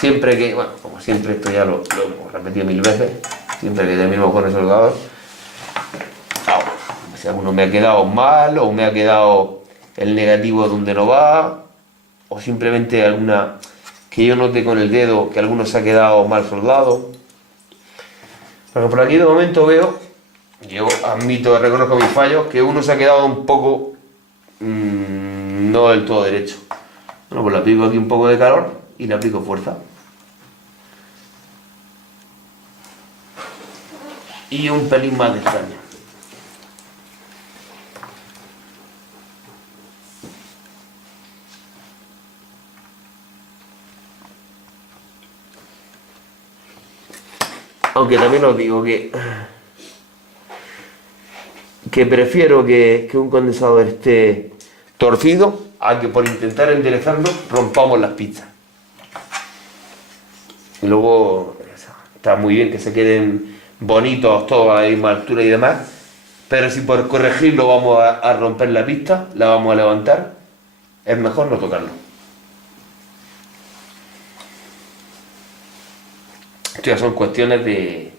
siempre que, bueno, como siempre esto ya lo hemos repetido 1000 veces, siempre que terminamos con el soldador, si alguno me ha quedado mal o me ha quedado el negativo donde no va, o simplemente alguna que yo note con el dedo que alguno se ha quedado mal soldado. Porque por aquí de momento veo, yo admito, reconozco mis fallos, que uno se ha quedado un poco no del todo derecho. Bueno, pues le aplico aquí un poco de calor y le aplico fuerza. Y un pelín más de estaño. Aunque también os digo que prefiero que un condensador esté torcido a que por intentar enderezarlo rompamos las pistas. Y luego está muy bien que se queden bonitos todos a la misma altura y demás, pero si por corregirlo vamos a romper la pista, la vamos a levantar, es mejor no tocarlo. Esto ya son cuestiones de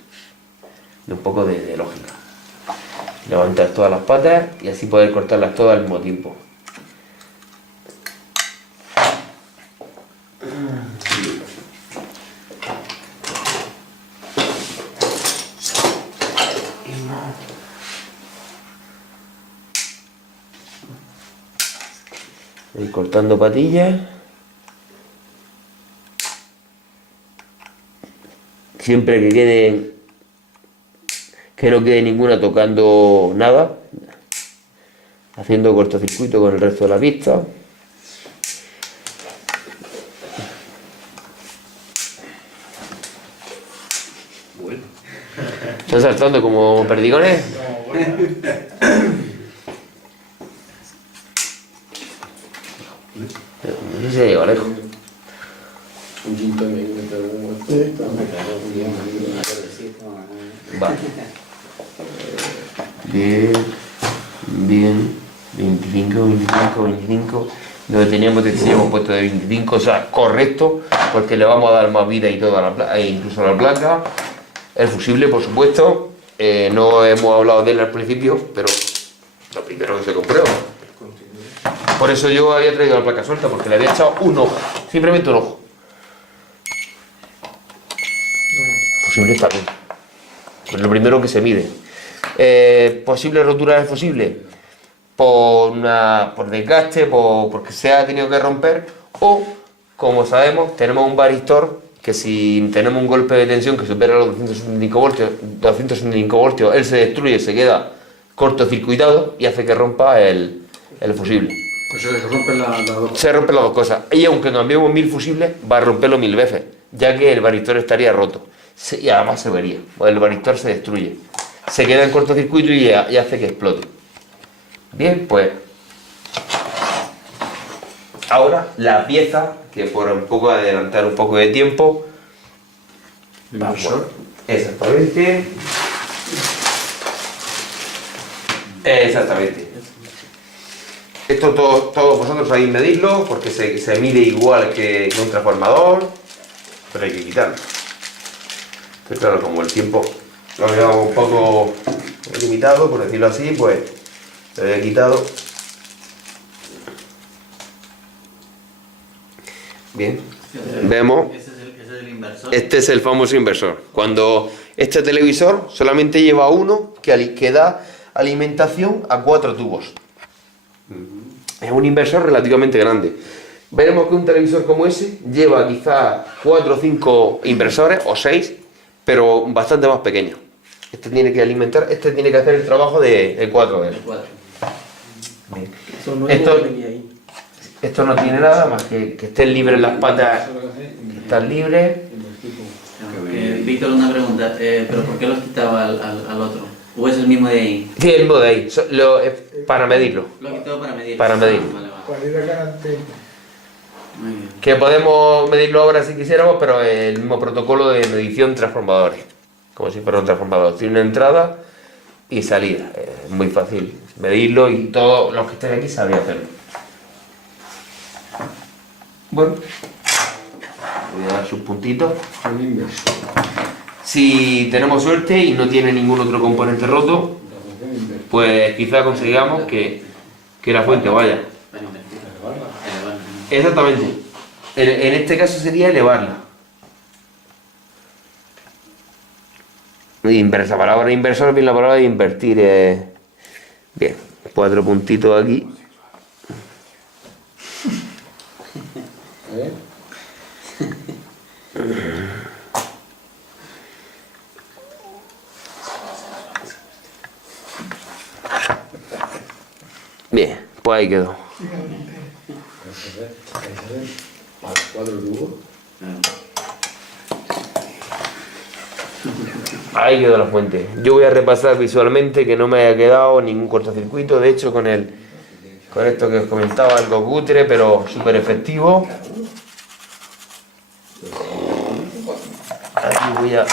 un poco de lógica. Levantar todas las patas y así poder cortarlas todas al mismo tiempo. Voy cortando patillas. Siempre que no quede ninguna tocando nada, haciendo cortocircuito con el resto de la pista. Bueno. Están saltando como perdigones. No sé si se lleva lejos. Un gin tonic, me trago un Vale. Bien, 25. Donde teníamos hemos puesto de 25, o sea, correcto, porque le vamos a dar más vida y todo a la placa, incluso a la placa. El fusible, por supuesto, no hemos hablado de él al principio, pero lo primero que se comprueba. Por eso yo había traído la placa suelta, porque le había echado un ojo, simplemente un ojo. El fusible está bien. Es lo primero que se mide. ¿Posible rotura del fusible? Por desgaste, porque se ha tenido que romper, o, como sabemos, tenemos un varistor que si tenemos un golpe de tensión que supera los 275 voltios, él se destruye, se queda cortocircuitado y hace que rompa el fusible. Pues se rompen las dos. Se rompen las dos cosas. Y aunque cambiemos 1000 fusibles, va a romperlo 1000 veces, ya que el varistor estaría roto. Y además se vería, el varistor se destruye, se queda en cortocircuito y hace que explote. Bien, pues ahora la pieza, que por un poco adelantar un poco de tiempo, exactamente, esto todos vosotros sabéis medirlo porque se mide igual que un transformador, pero hay que quitarlo. Pero claro, como el tiempo lo llevamos un poco limitado, por decirlo así, pues lo he quitado. Bien, vemos. Ese es el inversor. Este es el famoso inversor. Cuando este televisor solamente lleva uno que da alimentación a 4 tubos. Es un inversor relativamente grande. Veremos que un televisor como ese lleva quizás 4 o 5 inversores o 6, pero bastante más pequeño. Este tiene que alimentar, este tiene que hacer el trabajo de 4 de él. Bien. Eso no es Esto- lo que venía ahí. Esto no tiene nada más que estén libres las patas, están libres. Víctor, una pregunta, ¿pero por qué los quitaba al otro? ¿O es el mismo de ahí? Sí, el mismo de ahí, para medirlo. Lo quitado para medir. Para medir. Vale, vale. ¿Cuál era garantía? Muy bien. Que podemos medirlo ahora si quisiéramos, pero el mismo protocolo de medición de transformadores. Como si fuera un transformador. Tiene una entrada y salida. Es muy fácil medirlo y todos los que estén aquí saben hacerlo. Bueno, voy a dar sus puntitos. Un inversor. Si tenemos suerte y no tiene ningún otro componente roto, La función inversor. pues quizá consigamos que la fuente vaya. Exactamente. En este caso sería elevarla. Inversa, la palabra inversor, bien la palabra de invertir. Bien, 4 puntitos aquí. ¿Eh? Bien, pues ahí quedó. Al cuadro de Hugo. Ahí quedó la fuente. Yo voy a repasar visualmente que no me haya quedado ningún cortocircuito. De hecho, con esto que os comentaba, algo cutre, pero súper efectivo. Aquí voy a...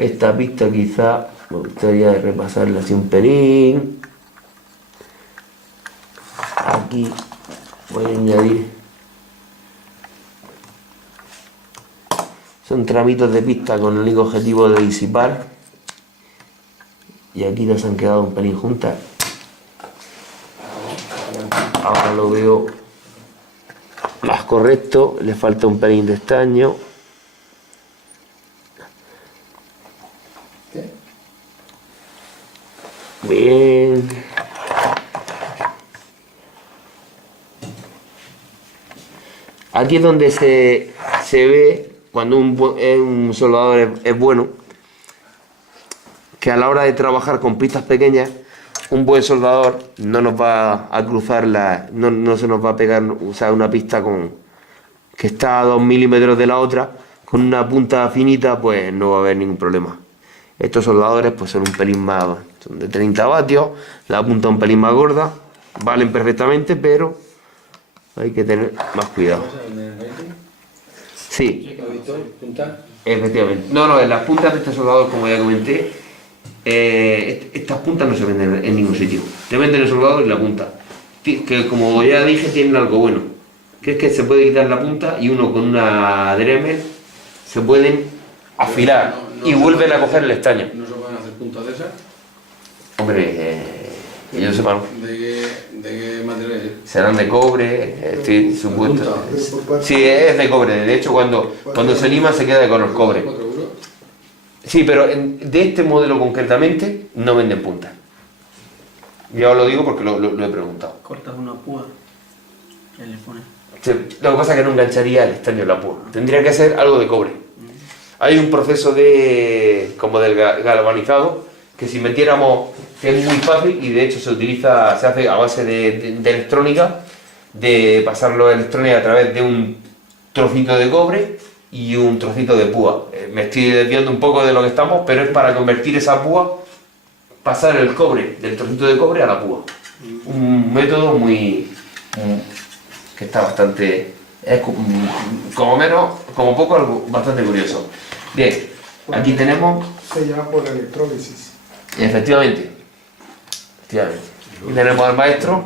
Esta pista quizá me gustaría repasarla así un pelín. Aquí voy a añadir... Son tramitos de pista con el único objetivo de disipar. Y aquí ya se han quedado un pelín juntas. Ahora lo veo más correcto. Le falta un pelín de estaño. Bien. Aquí es donde se ve cuando un soldador es bueno, que a la hora de trabajar con pistas pequeñas, un buen soldador no nos va a cruzar no se nos va a pegar, o sea, una pista que está a 2 milímetros de la otra, con una punta finita, pues no va a haber ningún problema. Estos soldadores pues son un pelín más, son de 30 vatios, la punta un pelín más gorda, valen perfectamente, pero hay que tener más cuidado. Sí, ¿Punta? efectivamente. No, en las puntas de este soldador, como ya comenté, estas puntas no se venden en ningún sitio. Te venden el soldador y la punta. Que como ya dije, tienen algo bueno. Que es que se puede quitar la punta y uno con una Dremel se pueden afilar y vuelven a coger el estaño. ¿No se pueden hacer puntas de esas? Hombre, que yo sepa, ¿De qué material? serán de cobre, estoy supuesto. Sí, es de cobre. De hecho, cuando se lima se queda de color cobre. 4 euros. Sí, pero de este modelo concretamente no venden puntas. Ya os lo digo porque lo he preguntado. Cortas una púa y le pones. Sí, lo que pasa es que no engancharía el estaño en la púa. Tendría que ser algo de cobre. Hay un proceso como del galvanizado que si metiéramos, que es muy fácil y de hecho se hace a base de electrónica, de pasarlo a electrónica a través de un trocito de cobre y un trocito de púa. Me estoy desviando un poco de lo que estamos, pero es para convertir esa púa, pasar el cobre del trocito de cobre a la púa. Un método que está bastante, es como poco, algo bastante curioso. Bien, aquí tenemos, Se llama por electrólisis. efectivamente, aquí tenemos al maestro.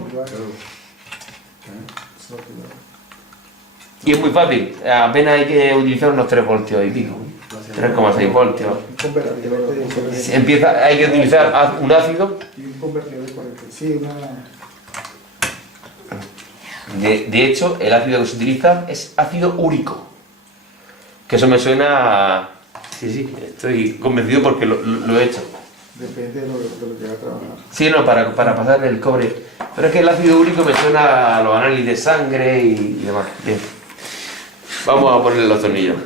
Y es muy fácil, apenas hay que utilizar unos 3 voltios y pico, 3,6 voltios. Un convertidor de corriente. Hay que utilizar un ácido. Y un convertidor de corriente. Sí, De hecho, el ácido que se utiliza es ácido úrico. Que eso me suena... Sí, estoy convencido porque lo he hecho. depende de lo que va a trabajar. Sí, no, para pasar el cobre. Pero es que el ácido úrico me suena a los análisis de sangre y demás. Bien. Vamos a ponerle los tornillos.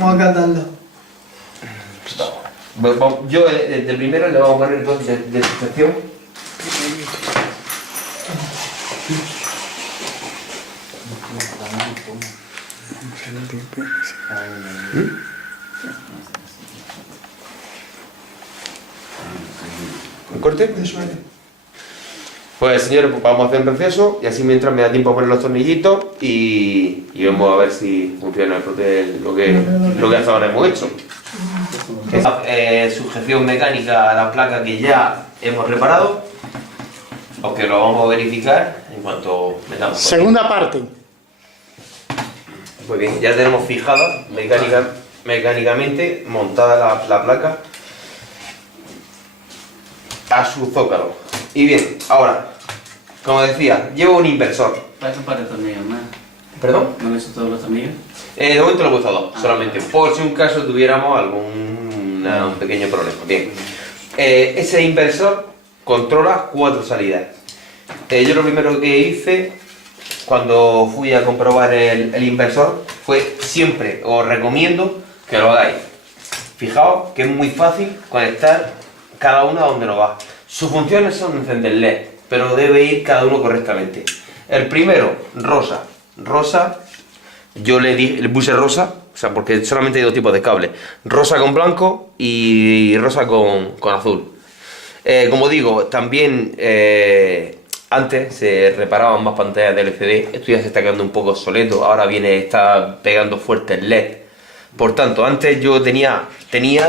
Vamos a catarlo. Yo de primero le vamos a poner dos de sujeción. ¿Un corte? Pues señores, pues vamos a hacer un receso y así mientras me da tiempo a poner los tornillitos y vamos a ver si funciona lo que hasta ahora hemos hecho. Sujeción mecánica a la placa que ya hemos reparado, aunque lo vamos a verificar en cuanto metamos. Segunda parte. Muy bien, ya tenemos fijada mecánicamente montada la placa a su zócalo. Y bien, ahora como decía, llevo un inversor. Para un par de tornillos más. ¿Perdón? ¿No le hizo todos los tornillos? De momento lo he puesto dos, solamente, por si un caso tuviéramos un pequeño problema. Bien. Ese inversor controla 4 salidas. Yo lo primero que hice cuando fui a comprobar el inversor fue siempre, os recomiendo que lo hagáis. Fijaos que es muy fácil conectar cada uno a donde nos va. Sus funciones son encender LED, pero debe ir cada uno correctamente. El primero, rosa. Rosa, yo le puse rosa, o sea, porque solamente hay 2 tipos de cables. Rosa con blanco y rosa con azul. Como digo, también antes se reparaban más pantallas de LCD. Esto ya se está quedando un poco obsoleto. Ahora está pegando fuerte el LED. Por tanto, antes yo tenía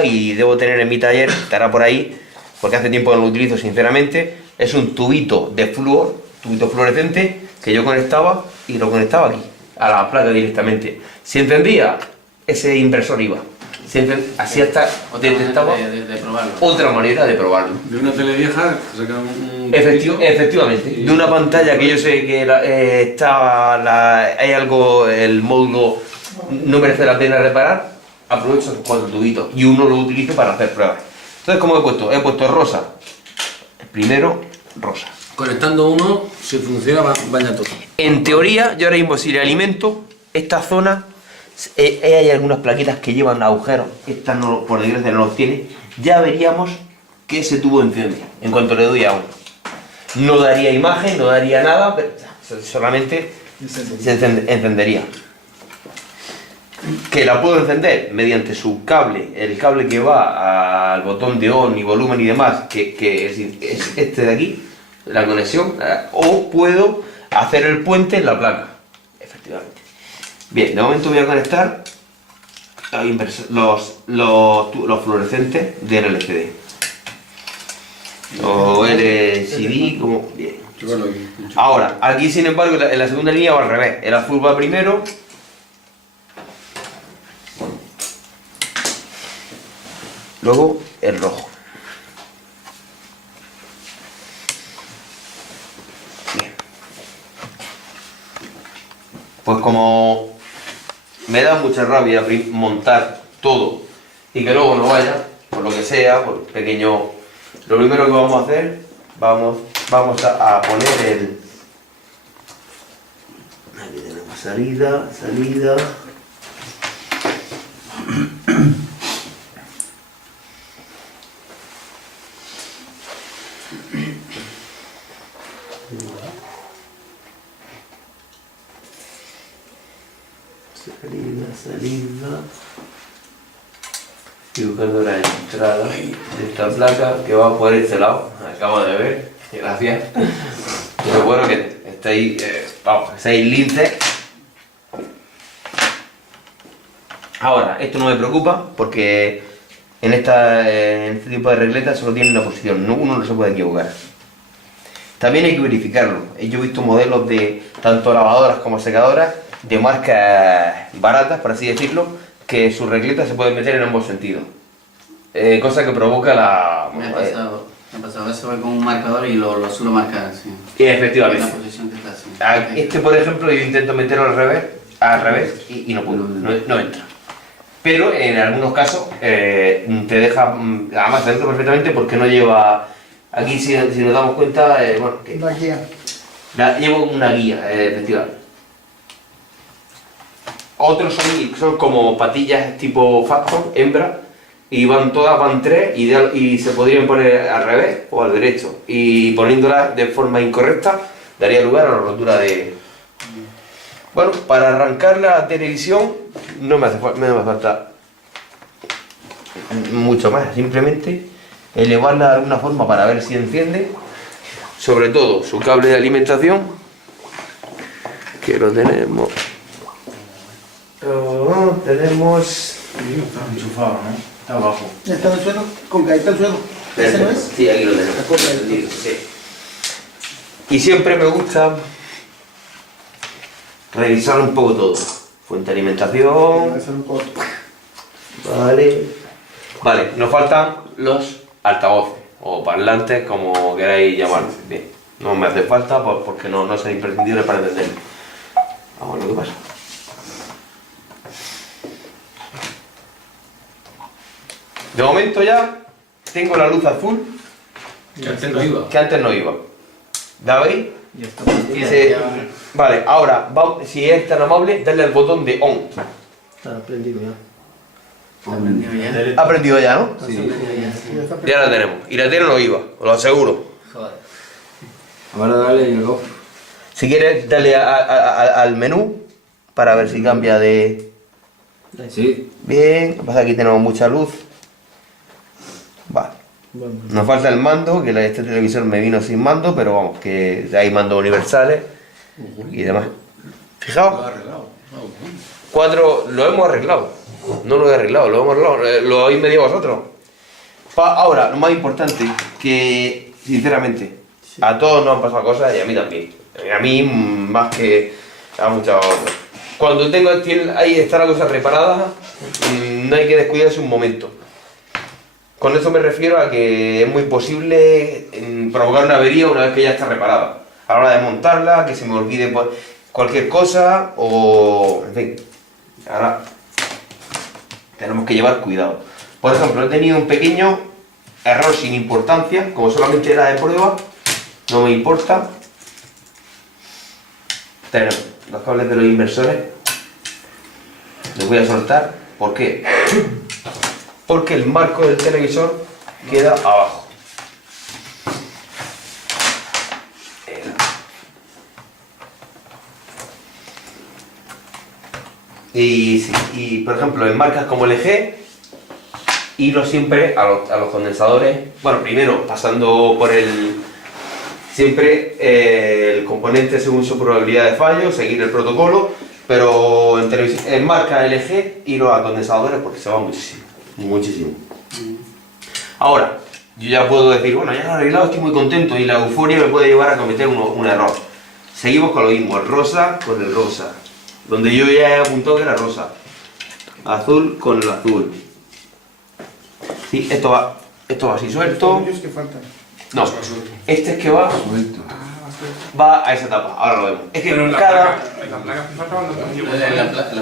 y debo tener en mi taller, estará por ahí, porque hace tiempo que no lo utilizo sinceramente, es un tubito de flúor, tubito fluorescente, que yo conectaba y lo conectaba aquí, a la placa directamente. Si encendía, ese inversor iba. Así hasta detectaba de probarlo. otra manera de probarlo. De una tele vieja, te sacan un... Efectivamente, de una pantalla que yo sé que hay algo, el módulo no merece la pena reparar, aprovecho esos 4 tubitos y uno lo utilizo para hacer pruebas. Entonces, ¿cómo he puesto? He puesto rosa. El primero, rosa. Conectando uno, si funciona, baña todo. En teoría, yo ahora mismo si le alimento esta zona, hay algunas plaquitas que llevan agujeros, esta no, por desgracia no los tiene, ya veríamos que ese tubo enciende en cuanto le doy a uno. No daría imagen, no daría nada, pero solamente se encendería. Que la puedo encender mediante su cable, el cable que va al botón de on y volumen y demás, que es este de aquí, la conexión, o puedo hacer el puente en la placa, efectivamente. Bien, de momento voy a conectar los fluorescentes del LCD. O LCD, como bien. Ahora, aquí sin embargo, en la segunda línea va al revés. El azul va primero. Luego el rojo. Bien. Pues como me da mucha rabia montar todo y que luego no vaya, por lo que sea, por pequeño... Lo primero que vamos a hacer, vamos a poner el... Aquí tenemos salida. Salida. Estoy buscando la entrada de esta placa que va por este lado. Acabo de ver, gracias. Pero bueno que estáis, seis linces. Ahora, esto no me preocupa porque en este tipo de regletas solo tiene una posición, uno no se puede equivocar. También hay que verificarlo. Yo he visto modelos de tanto lavadoras como secadoras de marcas baratas, por así decirlo, que sus regletas se pueden meter en ambos sentidos. Cosa que provoca la... Me ha pasado. A veces voy con un marcador y lo suelo marcar así. Efectivamente. En la posición que está así. Este, por ejemplo, yo intento meterlo al revés y no puedo, no entra. Pero en algunos casos te deja, además dentro perfectamente porque no lleva... Aquí si nos damos cuenta, bueno, que Una guía. llevo una guía, efectivamente. Otros son como patillas tipo Facton, hembra, y van 3 y se podrían poner al revés o al derecho. Y poniéndolas de forma incorrecta daría lugar a la rotura de... Bueno, para arrancar la televisión no me hace falta mucho más, simplemente elevarla de alguna forma para ver si enciende, sobre todo su cable de alimentación, que lo tenemos. Tenemos... Está enchufado, ¿no? Está abajo. ¿Está en el suelo? ¿Con caída al suelo? ¿Ese no es? Sí, aquí lo tenemos. Sí. Y siempre me gusta revisar un poco todo. Fuente de alimentación. Vale, nos faltan los altavoces o parlantes, como queráis llamarlos. Bien. No me hace falta porque no son imprescindibles para entenderlo. Vamos a ver lo que pasa. De momento ya tengo la luz azul Que antes no iba. que antes no iba. ¿La veis? Y esto pues, Se- Vale, ahora, si es tan amable, darle al botón de on. Está prendido ya. ¿Está prendido ya? Ha prendido ya, ¿no? Está prendido ya. Ya la tenemos. Y la tele no iba, os lo aseguro. Joder. Ahora dale y el off. Si quieres, dale al menú para ver si cambia de... Sí. Bien, lo que pasa es que aquí tenemos mucha luz. Vale. Bueno, Nos falta el mando, que este televisor me vino sin mando, pero vamos, que hay mandos universales y demás. Fijaos, Lo ha arreglado. 4, lo hemos arreglado. No lo he arreglado, lo hemos arreglado. Lo habéis medido vosotros. Ahora, lo más importante, que sinceramente, a todos nos han pasado cosas y a mí también. A mí más que a muchos otros. Cuando ahí está la cosa reparada, no hay que descuidarse un momento. Con eso me refiero a que es muy posible provocar una avería una vez que ya está reparada. A la hora de montarla, que se me olvide cualquier cosa o... En fin, ahora tenemos que llevar cuidado. Por ejemplo, he tenido un pequeño error sin importancia, como solamente era de prueba, no me importa. Tenemos los cables de los inversores. Los voy a soltar. ¿Por qué? Porque el marco del televisor queda abajo. Y por ejemplo, en marcas como LG, hilo siempre a los condensadores. Bueno, primero pasando por siempre el componente según su probabilidad de fallo, seguir el protocolo, pero en marca LG, hilo a condensadores porque se va muchísimo. Muchísimo. Ahora, yo ya puedo decir, bueno, ya lo he arreglado, estoy muy contento y la euforia me puede llevar a cometer un error. Seguimos con lo mismo, el rosa con el rosa, donde yo ya he apuntado que era rosa. Azul con el azul. Sí, esto va así suelto. Ellos que faltan. No, este es que va a esa etapa, ahora lo vemos. Es que Pero en la cada... placa, en la placa hace falta cuando te llevo.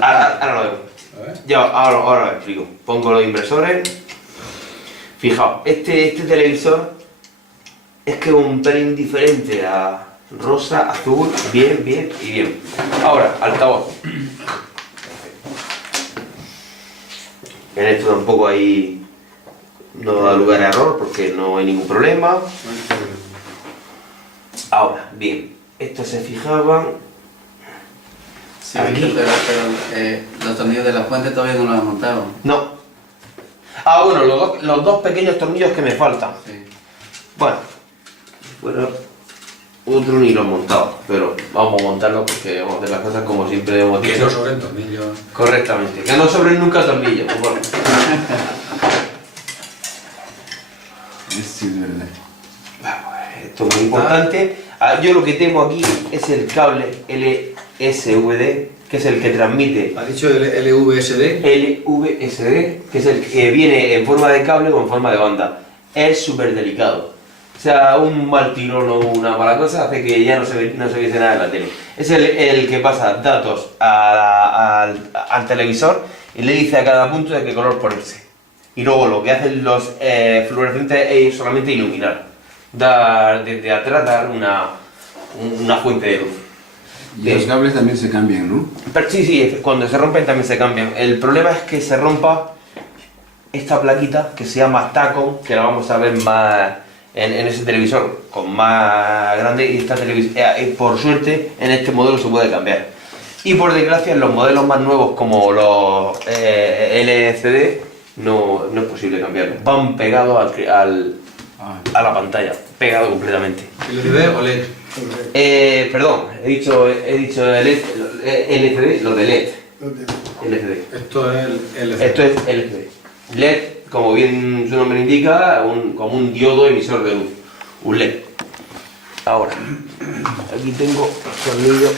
Ahora lo vemos. Ya, ahora lo explico. Pongo los inversores. Fijaos, este televisor es que es un pelín diferente a rosa, azul, bien y bien. Ahora, altavoz. En esto tampoco no da lugar a error porque no hay ningún problema. Ahora, bien, estos se fijaban. Sí, Aquí. pero los tornillos de la fuente todavía no los han montado. No. Ah, bueno, los dos pequeños tornillos que me faltan. Sí. Bueno, bueno, otro ni lo he montado, pero vamos a montarlo porque vamos a hacer las cosas como siempre hemos Que dicho. no sobren tornillos. Correctamente, que no sobren nunca tornillos. Pues bueno. Sí, es verdad. Esto es muy importante. Yo lo que tengo aquí es el cable LSVD, que es el que transmite ¿Ha dicho el LVSD? LVSD, que es el que viene en forma de cable o en forma de banda. Es súper delicado. O sea, un mal tirón o una mala cosa hace que ya no se viese nada en la tele. Es el que pasa datos al televisor y le dice a cada punto de qué color ponerse. Y luego lo que hacen los fluorescentes es solamente iluminar. Desde atrás dar una fuente de luz. Y los cables también se cambian, ¿no? Pero sí, cuando se rompen también se cambian. El problema es que se rompa esta plaquita que se llama Tacom, que la vamos a ver más en ese televisor con más grande, y esta por suerte en este modelo se puede cambiar. Y por desgracia en los modelos más nuevos como los LCD no es posible cambiarlos. Van pegados a la pantalla, pegado completamente. ¿LCD o LED? Perdón, he dicho LCD, lo de LED. LCD. Esto es el LCD. Esto es LCD. LED, como bien su nombre indica, como un diodo emisor de luz. Un LED. Ahora, aquí tengo tornillo.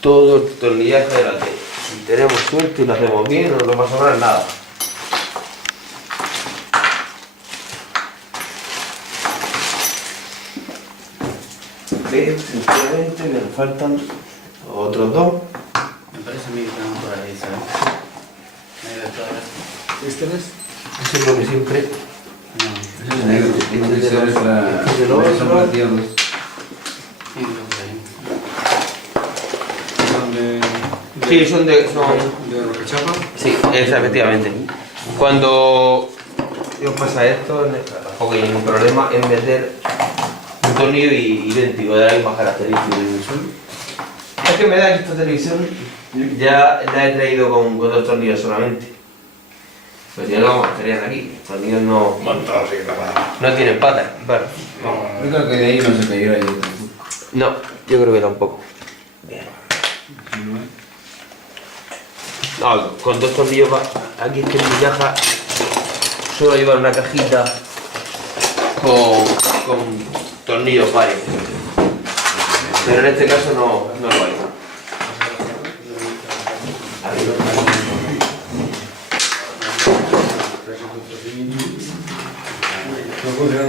Todo el tornillaje de la tele. Si tenemos suerte y lo hacemos bien, no nos va a sobrar nada. que, sinceramente, me faltan otros dos. Me parece a mí que tenemos por ahí, ¿sabes? Ahí de todo esto. ¿Este es? Eso es lo que siempre... No, Ese es negro. Este Ese es la... este es el otro. son plateados. sí, creo que ahí. Son de... Sí, son de... De roquechapa. Sí, efectivamente. Cuando os pasa esto, tampoco hay ningún problema en meter un tornillo idéntico de la misma característica del suelo. Es que me da que esta televisión ya la he traído con 2 tornillos solamente. Pues ya no estarían aquí. Los tornillos no, Montados y clavados. no tienen patas. Vale. Yo creo que de ahí no se cayó ahí tampoco. No, yo creo que tampoco. Bien. No, con 2 tornillos aquí es que en mi caja suelo llevar una cajita con tornillos varios. Pero en este caso no lo hay.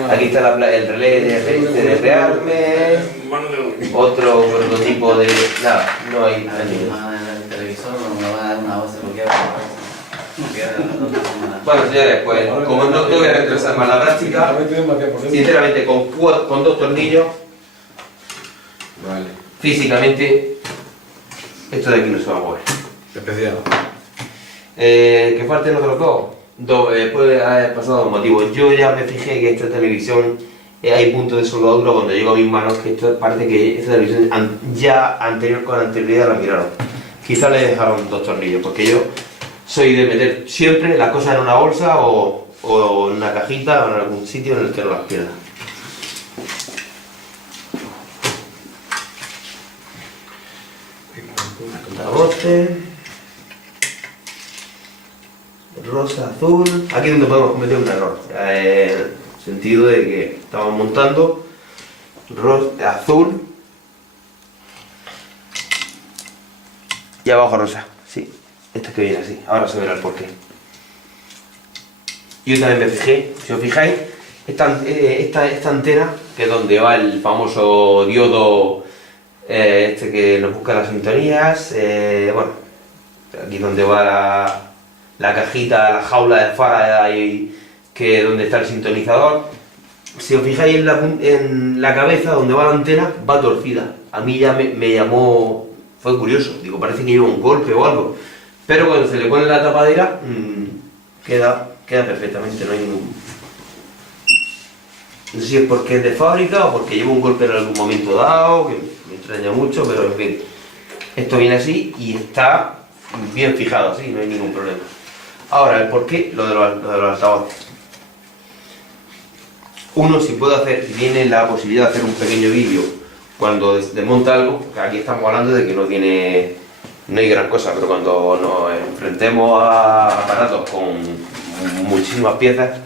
Aquí está el relé de rearme, Mano de obra. otro prototipo de... Nada, no hay A ver, anillos. me van a dar el televisor, me van a dar una voz de lo que hago. No queda la otra semana. Bueno, señores, pues como no voy a retrasar más la práctica, sinceramente con 2 tornillos, Vale. físicamente, esto de aquí no se va a mover. Especial. Que falten otros dos. Puede haber pasado 2 motivos. Yo ya me fijé que esta televisión hay puntos de soldadura cuando llegó a mis manos que esto parece que esta televisión ya con anterioridad la miraron. Quizás le dejaron 2 tornillos, porque yo soy de meter siempre las cosas en una bolsa o en una cajita o en algún sitio en el que no las pierda. Altavoces, rosa, azul. Aquí es donde podemos cometer un error. En el sentido de que estamos montando azul y abajo rosa. Sí, este que viene así. Ahora se verá el porqué. Yo también me fijé, si os fijáis, esta antena, que es donde va el famoso diodo este que nos busca las sintonías, bueno, aquí donde va la cajita, la jaula de Faraday, que es donde está el sintonizador. Si os fijáis en la cabeza donde va la antena, va torcida. A mí ya me llamó, fue curioso, digo, parece que lleva un golpe o algo. Pero cuando se le pone la tapadera, queda perfectamente, no hay ningún... No sé si es porque es de fábrica o porque lleva un golpe en algún momento dado, que me extraña mucho, pero en fin. Esto viene así y está bien fijado, así, no hay ningún problema. Ahora, el porqué, lo de los altavoces. Uno, si puede hacer, si tiene la posibilidad de hacer un pequeño vídeo cuando desmonta algo, que aquí estamos hablando de que no hay gran cosa, pero cuando nos enfrentemos a aparatos con muchísimas piezas,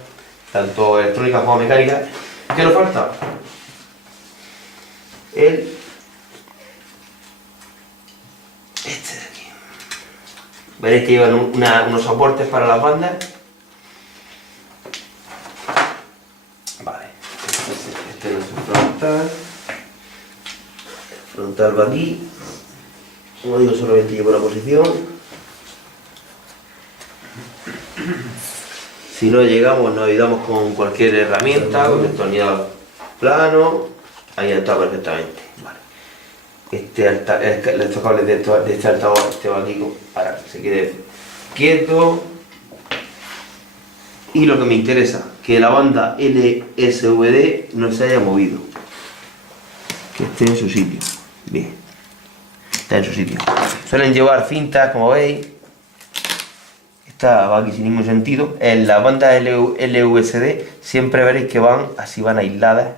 tanto electrónicas como mecánicas, ¿qué nos falta? Este de aquí. Veréis que llevan unos soportes para las bandas. Vale, este no es el frontal. El frontal va aquí. Como digo, solamente llevo una posición. Si no llegamos, nos ayudamos con cualquier herramienta, con destornillador plano. Ahí está perfectamente. Vale. Estos cables de este altavoz, este abanico, para que se quede quieto. Y lo que me interesa, que la banda LSVD no se haya movido. Que esté en su sitio. Bien. Está en su sitio. Suelen llevar cintas, como veis. Esta va aquí sin ningún sentido. En la banda LVSD siempre veréis que van aisladas.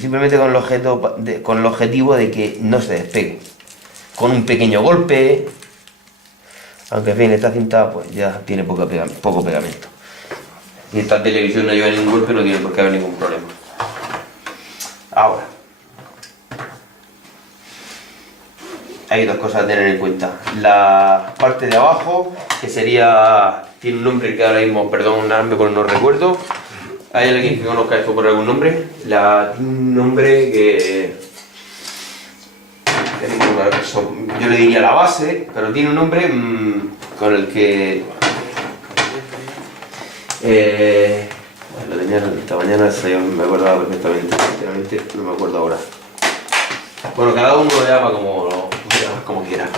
Simplemente con el objetivo de que no se despegue. Con un pequeño golpe. Aunque en fin, esta cinta pues ya tiene poco pegamento. Si esta televisión no lleva ningún golpe, no tiene por qué haber ningún problema. Ahora, hay 2 cosas a tener en cuenta. La parte de abajo, que tiene un nombre que ahora mismo, perdóname porque no recuerdo. ¿Hay alguien que conozca esto por algún nombre? Tiene un nombre que yo le diría la base, pero tiene un nombre con el que lo tenía esta mañana, yo me acordaba perfectamente, sinceramente no me acuerdo ahora. Bueno, cada uno lo llama como quiera.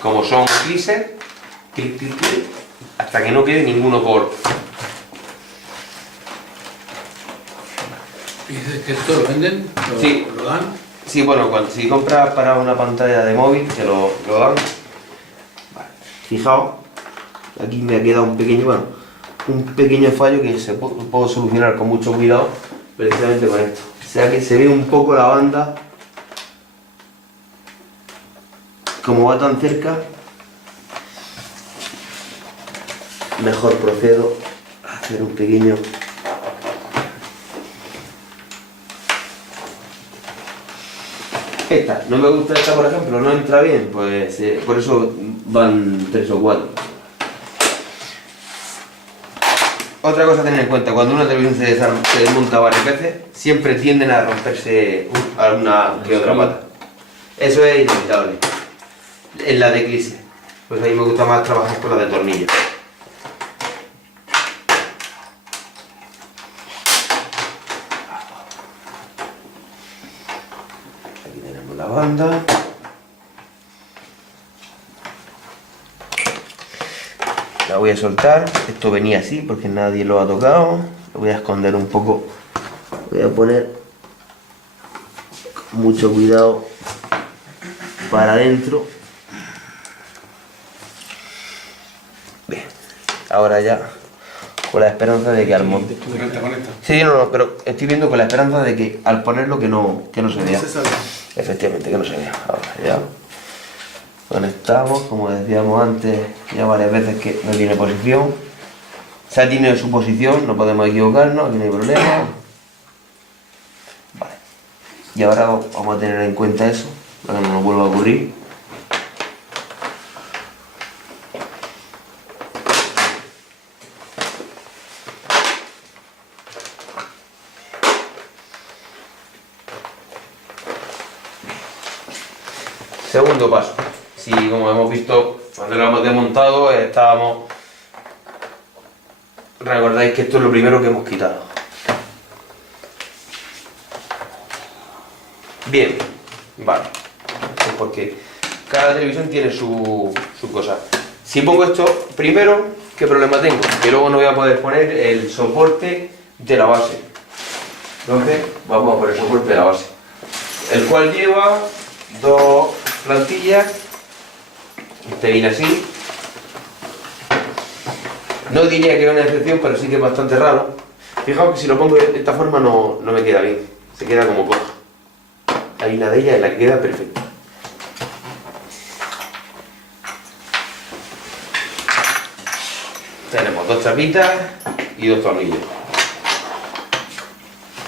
Como son clics, clic, clic, clic, hasta que no quede ninguno por... ¿Y dices que esto lo venden? Sí. ¿Lo dan? Sí, bueno, si compras para una pantalla de móvil, te lo dan. Vale. Fijaos, aquí me ha quedado un pequeño fallo que se puedo solucionar con mucho cuidado, precisamente con esto. O sea que se ve un poco la banda, como va tan cerca, mejor procedo a hacer un pequeño... Esta, no me gusta esta por ejemplo, no entra bien, pues por eso van 3 o 4. Otra cosa a tener en cuenta, cuando una televisión se desmonta varias veces, siempre tienden a romperse alguna que otra pata. Eso es inevitable. En la de Eclipse, pues a mí me gusta más trabajar con la de tornillo. Aquí tenemos la banda. La voy a soltar, esto venía así porque nadie lo ha tocado. Lo voy a esconder un poco, voy a poner con mucho cuidado para adentro. Bien, ahora ya con la esperanza de que al monte... Conecta. Sí, no, pero estoy viendo con la esperanza de que al ponerlo que no se vea. Efectivamente, que no se vea. Ahora ya conectamos, como decíamos antes, ya varias veces que no tiene posición. Ya tiene su posición, no podemos equivocarnos, aquí no hay problema. Vale. Y ahora vamos a tener en cuenta eso, para que no nos vuelva a ocurrir. Segundo paso. Si, como hemos visto, cuando lo hemos desmontado, recordáis que esto es lo primero que hemos quitado. Bien, vale. Es porque cada televisión tiene su cosa. Si pongo esto primero, ¿qué problema tengo? Que luego no voy a poder poner el soporte de la base. Entonces, vamos a poner el soporte de la base, el cual lleva 2 plantillas. Este viene así. No diría que es una excepción, pero sí que es bastante raro. Fijaos que si lo pongo de esta forma no me queda bien, se queda como coja. Hay una de ellas en la que queda perfecta. Tenemos 2 chapitas y 2 tornillos.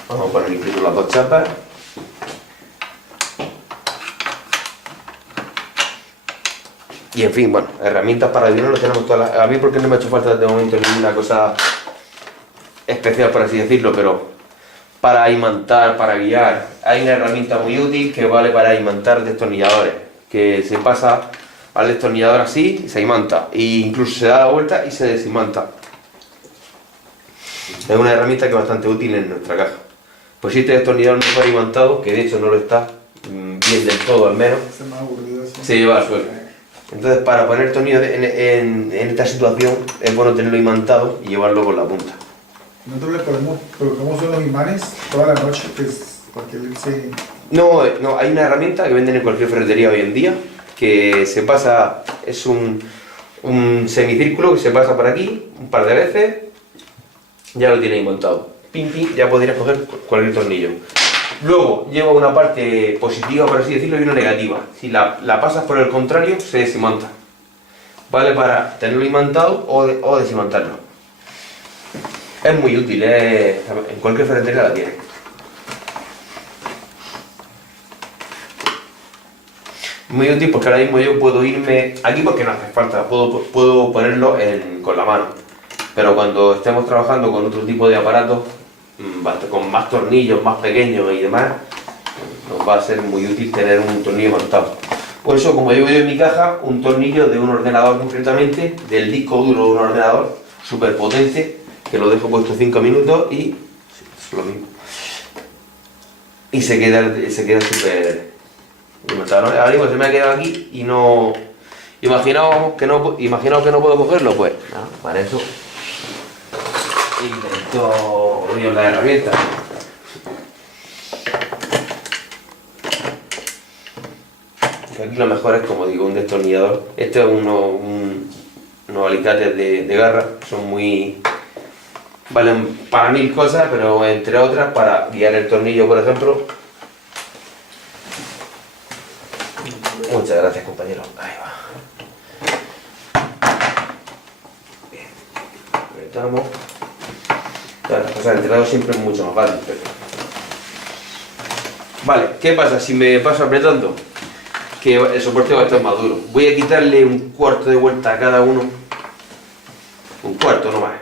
Vamos a poner incluso las 2 chapas. Y en fin, bueno, herramientas para dinero las tenemos todas. A mí porque no me ha hecho falta de momento ninguna cosa especial, por así decirlo, pero para imantar, para guiar, hay una herramienta muy útil que vale para imantar destornilladores, que se pasa al destornillador así y se imanta, e incluso se da la vuelta y se desimanta. Es una herramienta que es bastante útil en nuestra caja. Pues si este destornillador no está imantado, que de hecho no lo está bien del todo al menos, se lleva al suelo. Entonces, para poner tornillos en esta situación es bueno tenerlo imantado y llevarlo con la punta. Nosotros le colocamos unos imanes toda la noche, pues, porque él se... No, hay una herramienta que venden en cualquier ferretería hoy en día, que se pasa, es un semicírculo que se pasa por aquí un par de veces, ya lo tiene imantado. Pim, pim, ya podrías coger cualquier tornillo. Luego lleva una parte positiva, por así decirlo, y una negativa. Si la pasas por el contrario, se desimanta. Vale para tenerlo imantado o desimantarlo. Es muy útil, en cualquier ferretería la tiene. Muy útil porque ahora mismo yo puedo irme aquí porque no hace falta, puedo ponerlo con la mano. pero cuando estemos trabajando con otro tipo de aparatos, con más tornillos, más pequeños y demás, nos va a ser muy útil tener un tornillo montado. Por eso, como llevo yo en mi caja, un tornillo de un ordenador concretamente, del disco duro de un ordenador, súper potente, que lo dejo puesto 5 minutos y es lo mismo. Y se queda súper montado, ¿no? Ahora mismo se me ha quedado aquí y no... Imaginaos que no puedo cogerlo, pues nada, para eso inventó Dios la herramienta. Aquí lo mejor es, como digo, un destornillador. Este es unos alicates de garra, son muy... valen para 1000 cosas, pero entre otras para guiar el tornillo, por ejemplo. Muchas gracias, compañero. Ahí va. Bien. Apretamos. Claro, las cosas entre lados siempre es mucho más fácil, pero... Vale, ¿qué pasa si me paso apretando? Que el soporte va a estar más duro. Voy a quitarle un cuarto de vuelta a cada uno. Un cuarto nomás.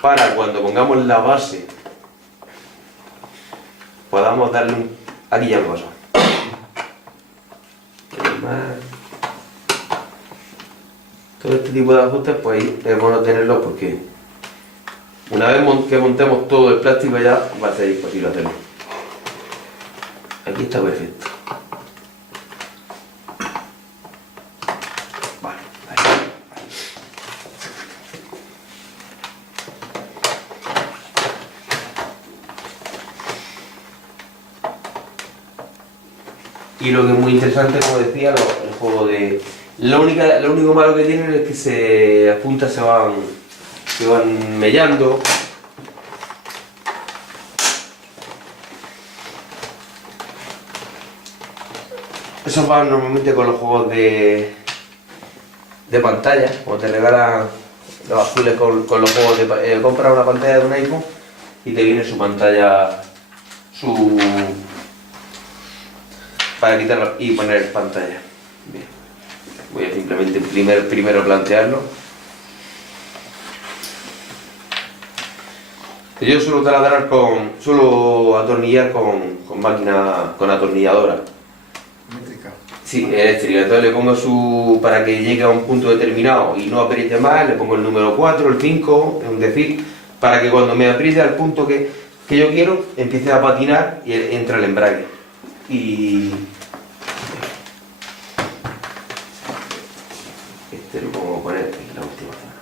Para cuando pongamos la base podamos darle un... Aquí ya lo paso. Todo este tipo de ajustes pues ahí es bueno tenerlo, porque una vez que montemos todo el plástico ya va a ser imposible hacerlo. Aquí está perfecto. Vale, ahí. Y lo que es muy interesante, como decía, el juego de... Lo único malo que tienen es que las puntas se van mellando. Eso va normalmente con los juegos de pantalla, cuando te regalan los azules con los juegos de... compras una pantalla de un iPhone y te viene su pantalla, para quitarlo y poner pantalla. Bien. Voy a simplemente primero plantearlo. Yo suelo taladrar suelo atornillar con máquina, con atornilladora. Métrica. Sí, eléctrica. Entonces le pongo para que llegue a un punto determinado y no apriete más, le pongo el número 4, el 5, es un decir, para que cuando me apriete al punto que yo quiero, empiece a patinar y entra el embrague. Y este lo pongo a poner en la última zona.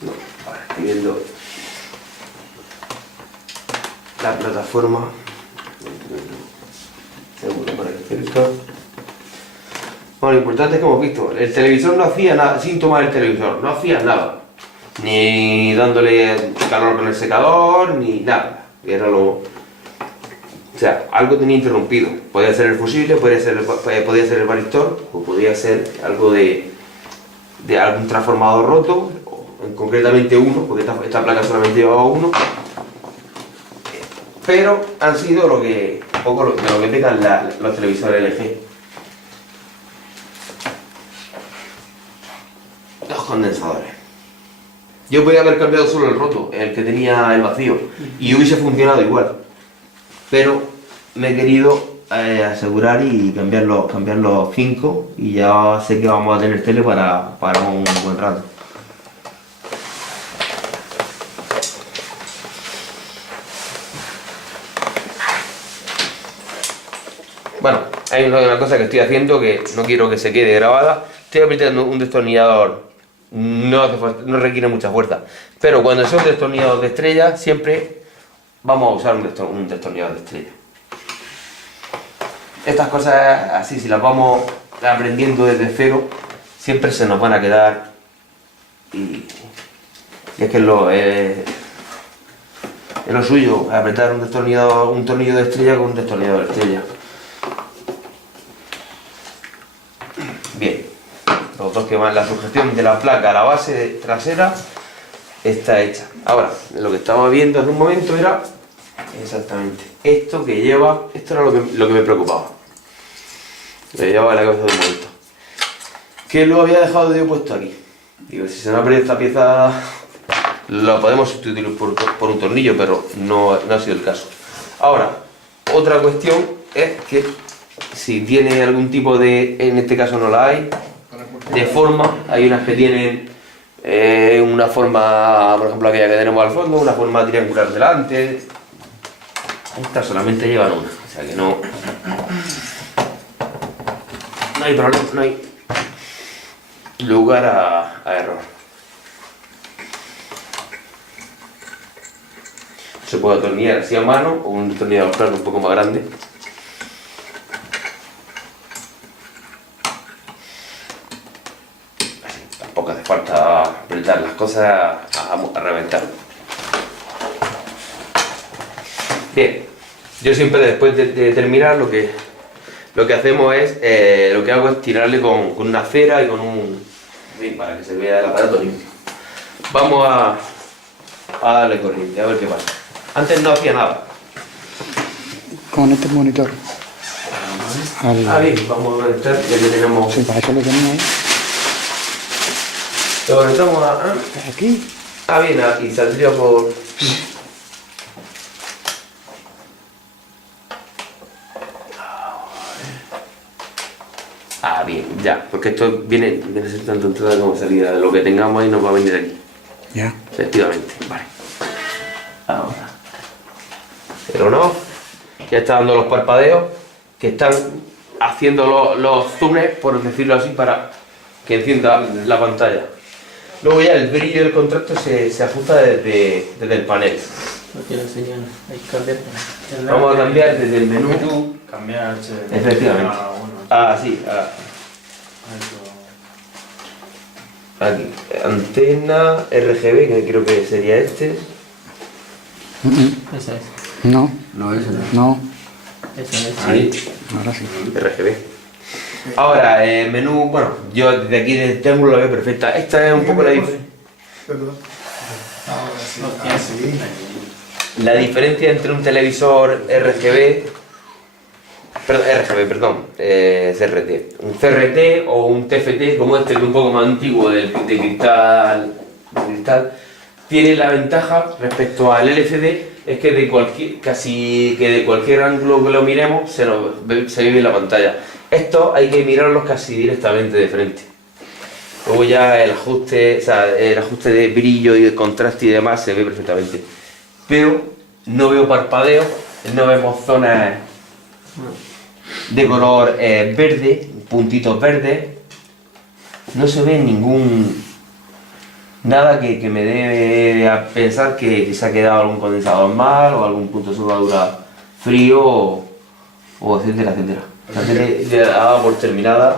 No, ahora estoy viendo la plataforma. Seguro para que cerca. Bueno, lo importante es que hemos visto, el televisor no hacía nada, sin tomar el televisor, no hacía nada. Ni dándole calor con el secador, ni nada. Era o sea, algo tenía interrumpido. Podía ser el fusible, podía ser el varistor, o podía ser algo de algún transformador roto, o concretamente uno, porque esta placa solamente llevaba uno. Pero han sido de lo que pecan los televisores LG. Los condensadores. Yo podía haber cambiado solo el roto, el que tenía el vacío, y hubiese funcionado igual. Pero me he querido asegurar y cambiar los 5, y ya sé que vamos a tener tele para un buen rato. Bueno, hay una cosa que estoy haciendo que no quiero que se quede grabada. Estoy apretando un destornillador, no requiere mucha fuerza, pero cuando son destornilladores de estrella, siempre vamos a usar un destornillador de estrella. Estas cosas así, si las vamos aprendiendo desde cero, siempre se nos van a quedar, y es que es lo suyo, apretar un tornillo de estrella con un destornillador de estrella. Bien, los dos que van, la sujeción de la placa a la base trasera está hecha. Ahora, lo que estaba viendo en un momento era exactamente esto que lleva, esto era lo que me preocupaba. Me llevaba la cabeza de un momento. Que lo había dejado yo puesto aquí. Digo, si se me ha perdido esta pieza, lo podemos sustituir por un tornillo, pero no ha sido el caso. Ahora, otra cuestión es que si tiene algún tipo de, en este caso no la hay, de forma, hay unas que tienen una forma, por ejemplo aquella que tenemos al fondo, una forma triangular delante. Estas solamente llevan una, o sea que no hay problema, no hay lugar a error. Se puede atornillar así a mano o un tornillador plano un poco más grande. Tampoco hace falta apretar las cosas a reventar. Bien, yo siempre después de terminar lo que hacemos es, lo que hago es tirarle con una cera y con un... Bien, para que se vea el aparato limpio. Vamos a darle corriente, a ver qué pasa. Antes no hacía nada. Con este monitor. Bien, vamos a conectar, ya que tenemos... Sí, para eso lo tenía ahí. Lo conectamos Aquí. bien, y saldría por... Bien, ya, porque esto viene a ser tanto entrada como salida. Lo que tengamos ahí nos va a venir aquí. Ya. Efectivamente, vale. Ahora. Pero no, ya está dando los parpadeos que están haciendo los zooms, por decirlo así, para que encienda la pantalla. Luego ya el brillo del contraste se ajusta desde el panel. No quiero enseñar. Hay que cambiar. Vamos a cambiar desde el menú. Cambiar HDMI. Efectivamente. Sí. Aquí, antena RGB, que creo que sería este. Esa es. No, No, ese no. no. Esa es. Ahí, Ahora sí. RGB. Ahora, el menú, bueno, yo desde aquí del triángulo la veo perfecta. Esta es un poco la diferencia. Perdón. Ahora sí. Hostia, sí. La diferencia entre un televisor CRT. Un CRT o un TFT, como este, que es un poco más antiguo, de cristal, tiene la ventaja respecto al LCD, es que casi de cualquier ángulo que lo miremos se ve bien la pantalla. Estos hay que mirarlos casi directamente de frente. Luego ya el ajuste de brillo y de contraste y demás se ve perfectamente. Pero no veo parpadeo, no vemos zonas de color verde, puntitos verdes. No se ve nada que me dé a pensar que se ha quedado algún condensador mal o algún punto de soldadura frío o etcétera, etcétera. La tele ya ha dado por terminada.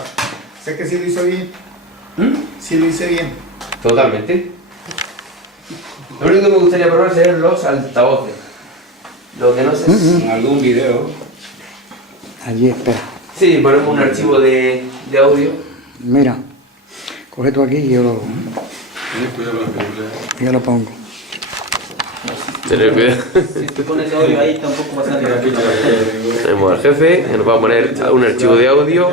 Sé que sí lo hizo bien. Sí lo hice bien. Totalmente. Lo único que me gustaría probar serían los altavoces. Lo que no sé si... En algún video. Allí, espera. Sí, ponemos un archivo de audio. Mira. Coge tú aquí y yo lo pongo. Tener cuidado. Si tú pones audio ahí tampoco va a salir aquí. Tenemos al jefe, que nos va a poner un archivo de audio.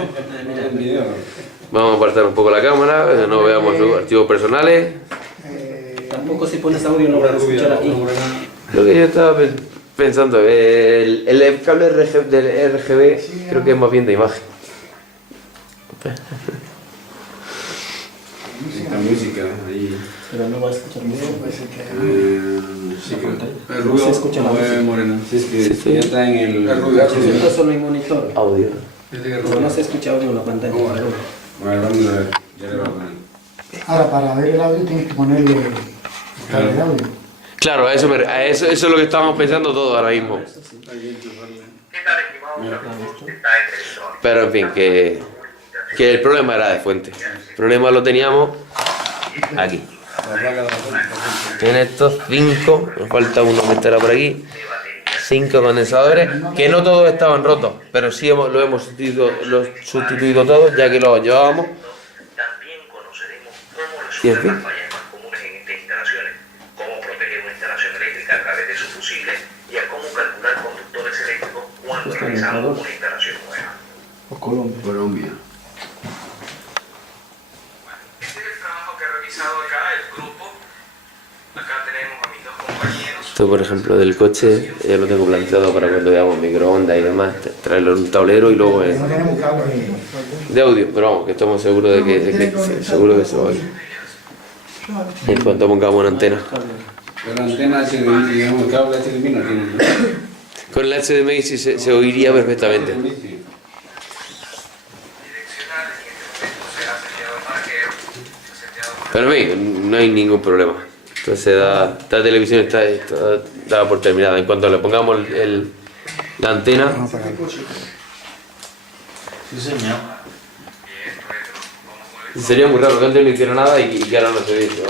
Vamos a apartar un poco la cámara, que no veamos los archivos personales. Tampoco si pones audio no vas a escuchar aquí. Lo que yo estaba pensando, el cable del RGB creo que es más bien de imagen. Esta música ahí. Pero no va a escuchar música. Sí, que El ruido Se escucha la música. morena. sí, es que ya está en el. Esto solo hay monitor. Audio. Pero no se escucha audio en la pantalla. Bueno, vamos a ver. Ya le voy a poner. Ahora, para ver el audio tienes que ponerle cable de audio. Claro, eso es lo que estábamos pensando todos ahora mismo. Pero en fin, que el problema era de fuente. El problema lo teníamos aquí. En estos 5, nos falta uno que estará por aquí. 5 condensadores, que no todos estaban rotos, pero sí lo hemos sustituido todos, ya que los llevábamos. Y en fin, Esto está en Ecuador. O Colombia. Colombia. Este es el trabajo que he revisado acá, el grupo. Acá tenemos a mis dos compañeros. Esto, por ejemplo, del coche, ya lo tengo planteado para cuando veamos microondas y demás, traerlo en un tablero y luego No tenemos cable. de audio, pero vamos, que estamos seguros de que seguro que se va a oír. En cuanto pongamos una antena. Pero la antena HDMI, digamos, el cable HDMI no tiene. Con el HDMI sí se oiría perfectamente. Para mí no hay ningún problema. Entonces esta televisión está dada por terminada. En cuanto le pongamos la antena, Sí, señor. sería muy raro que antes no hiciera nada y que ahora no se dice.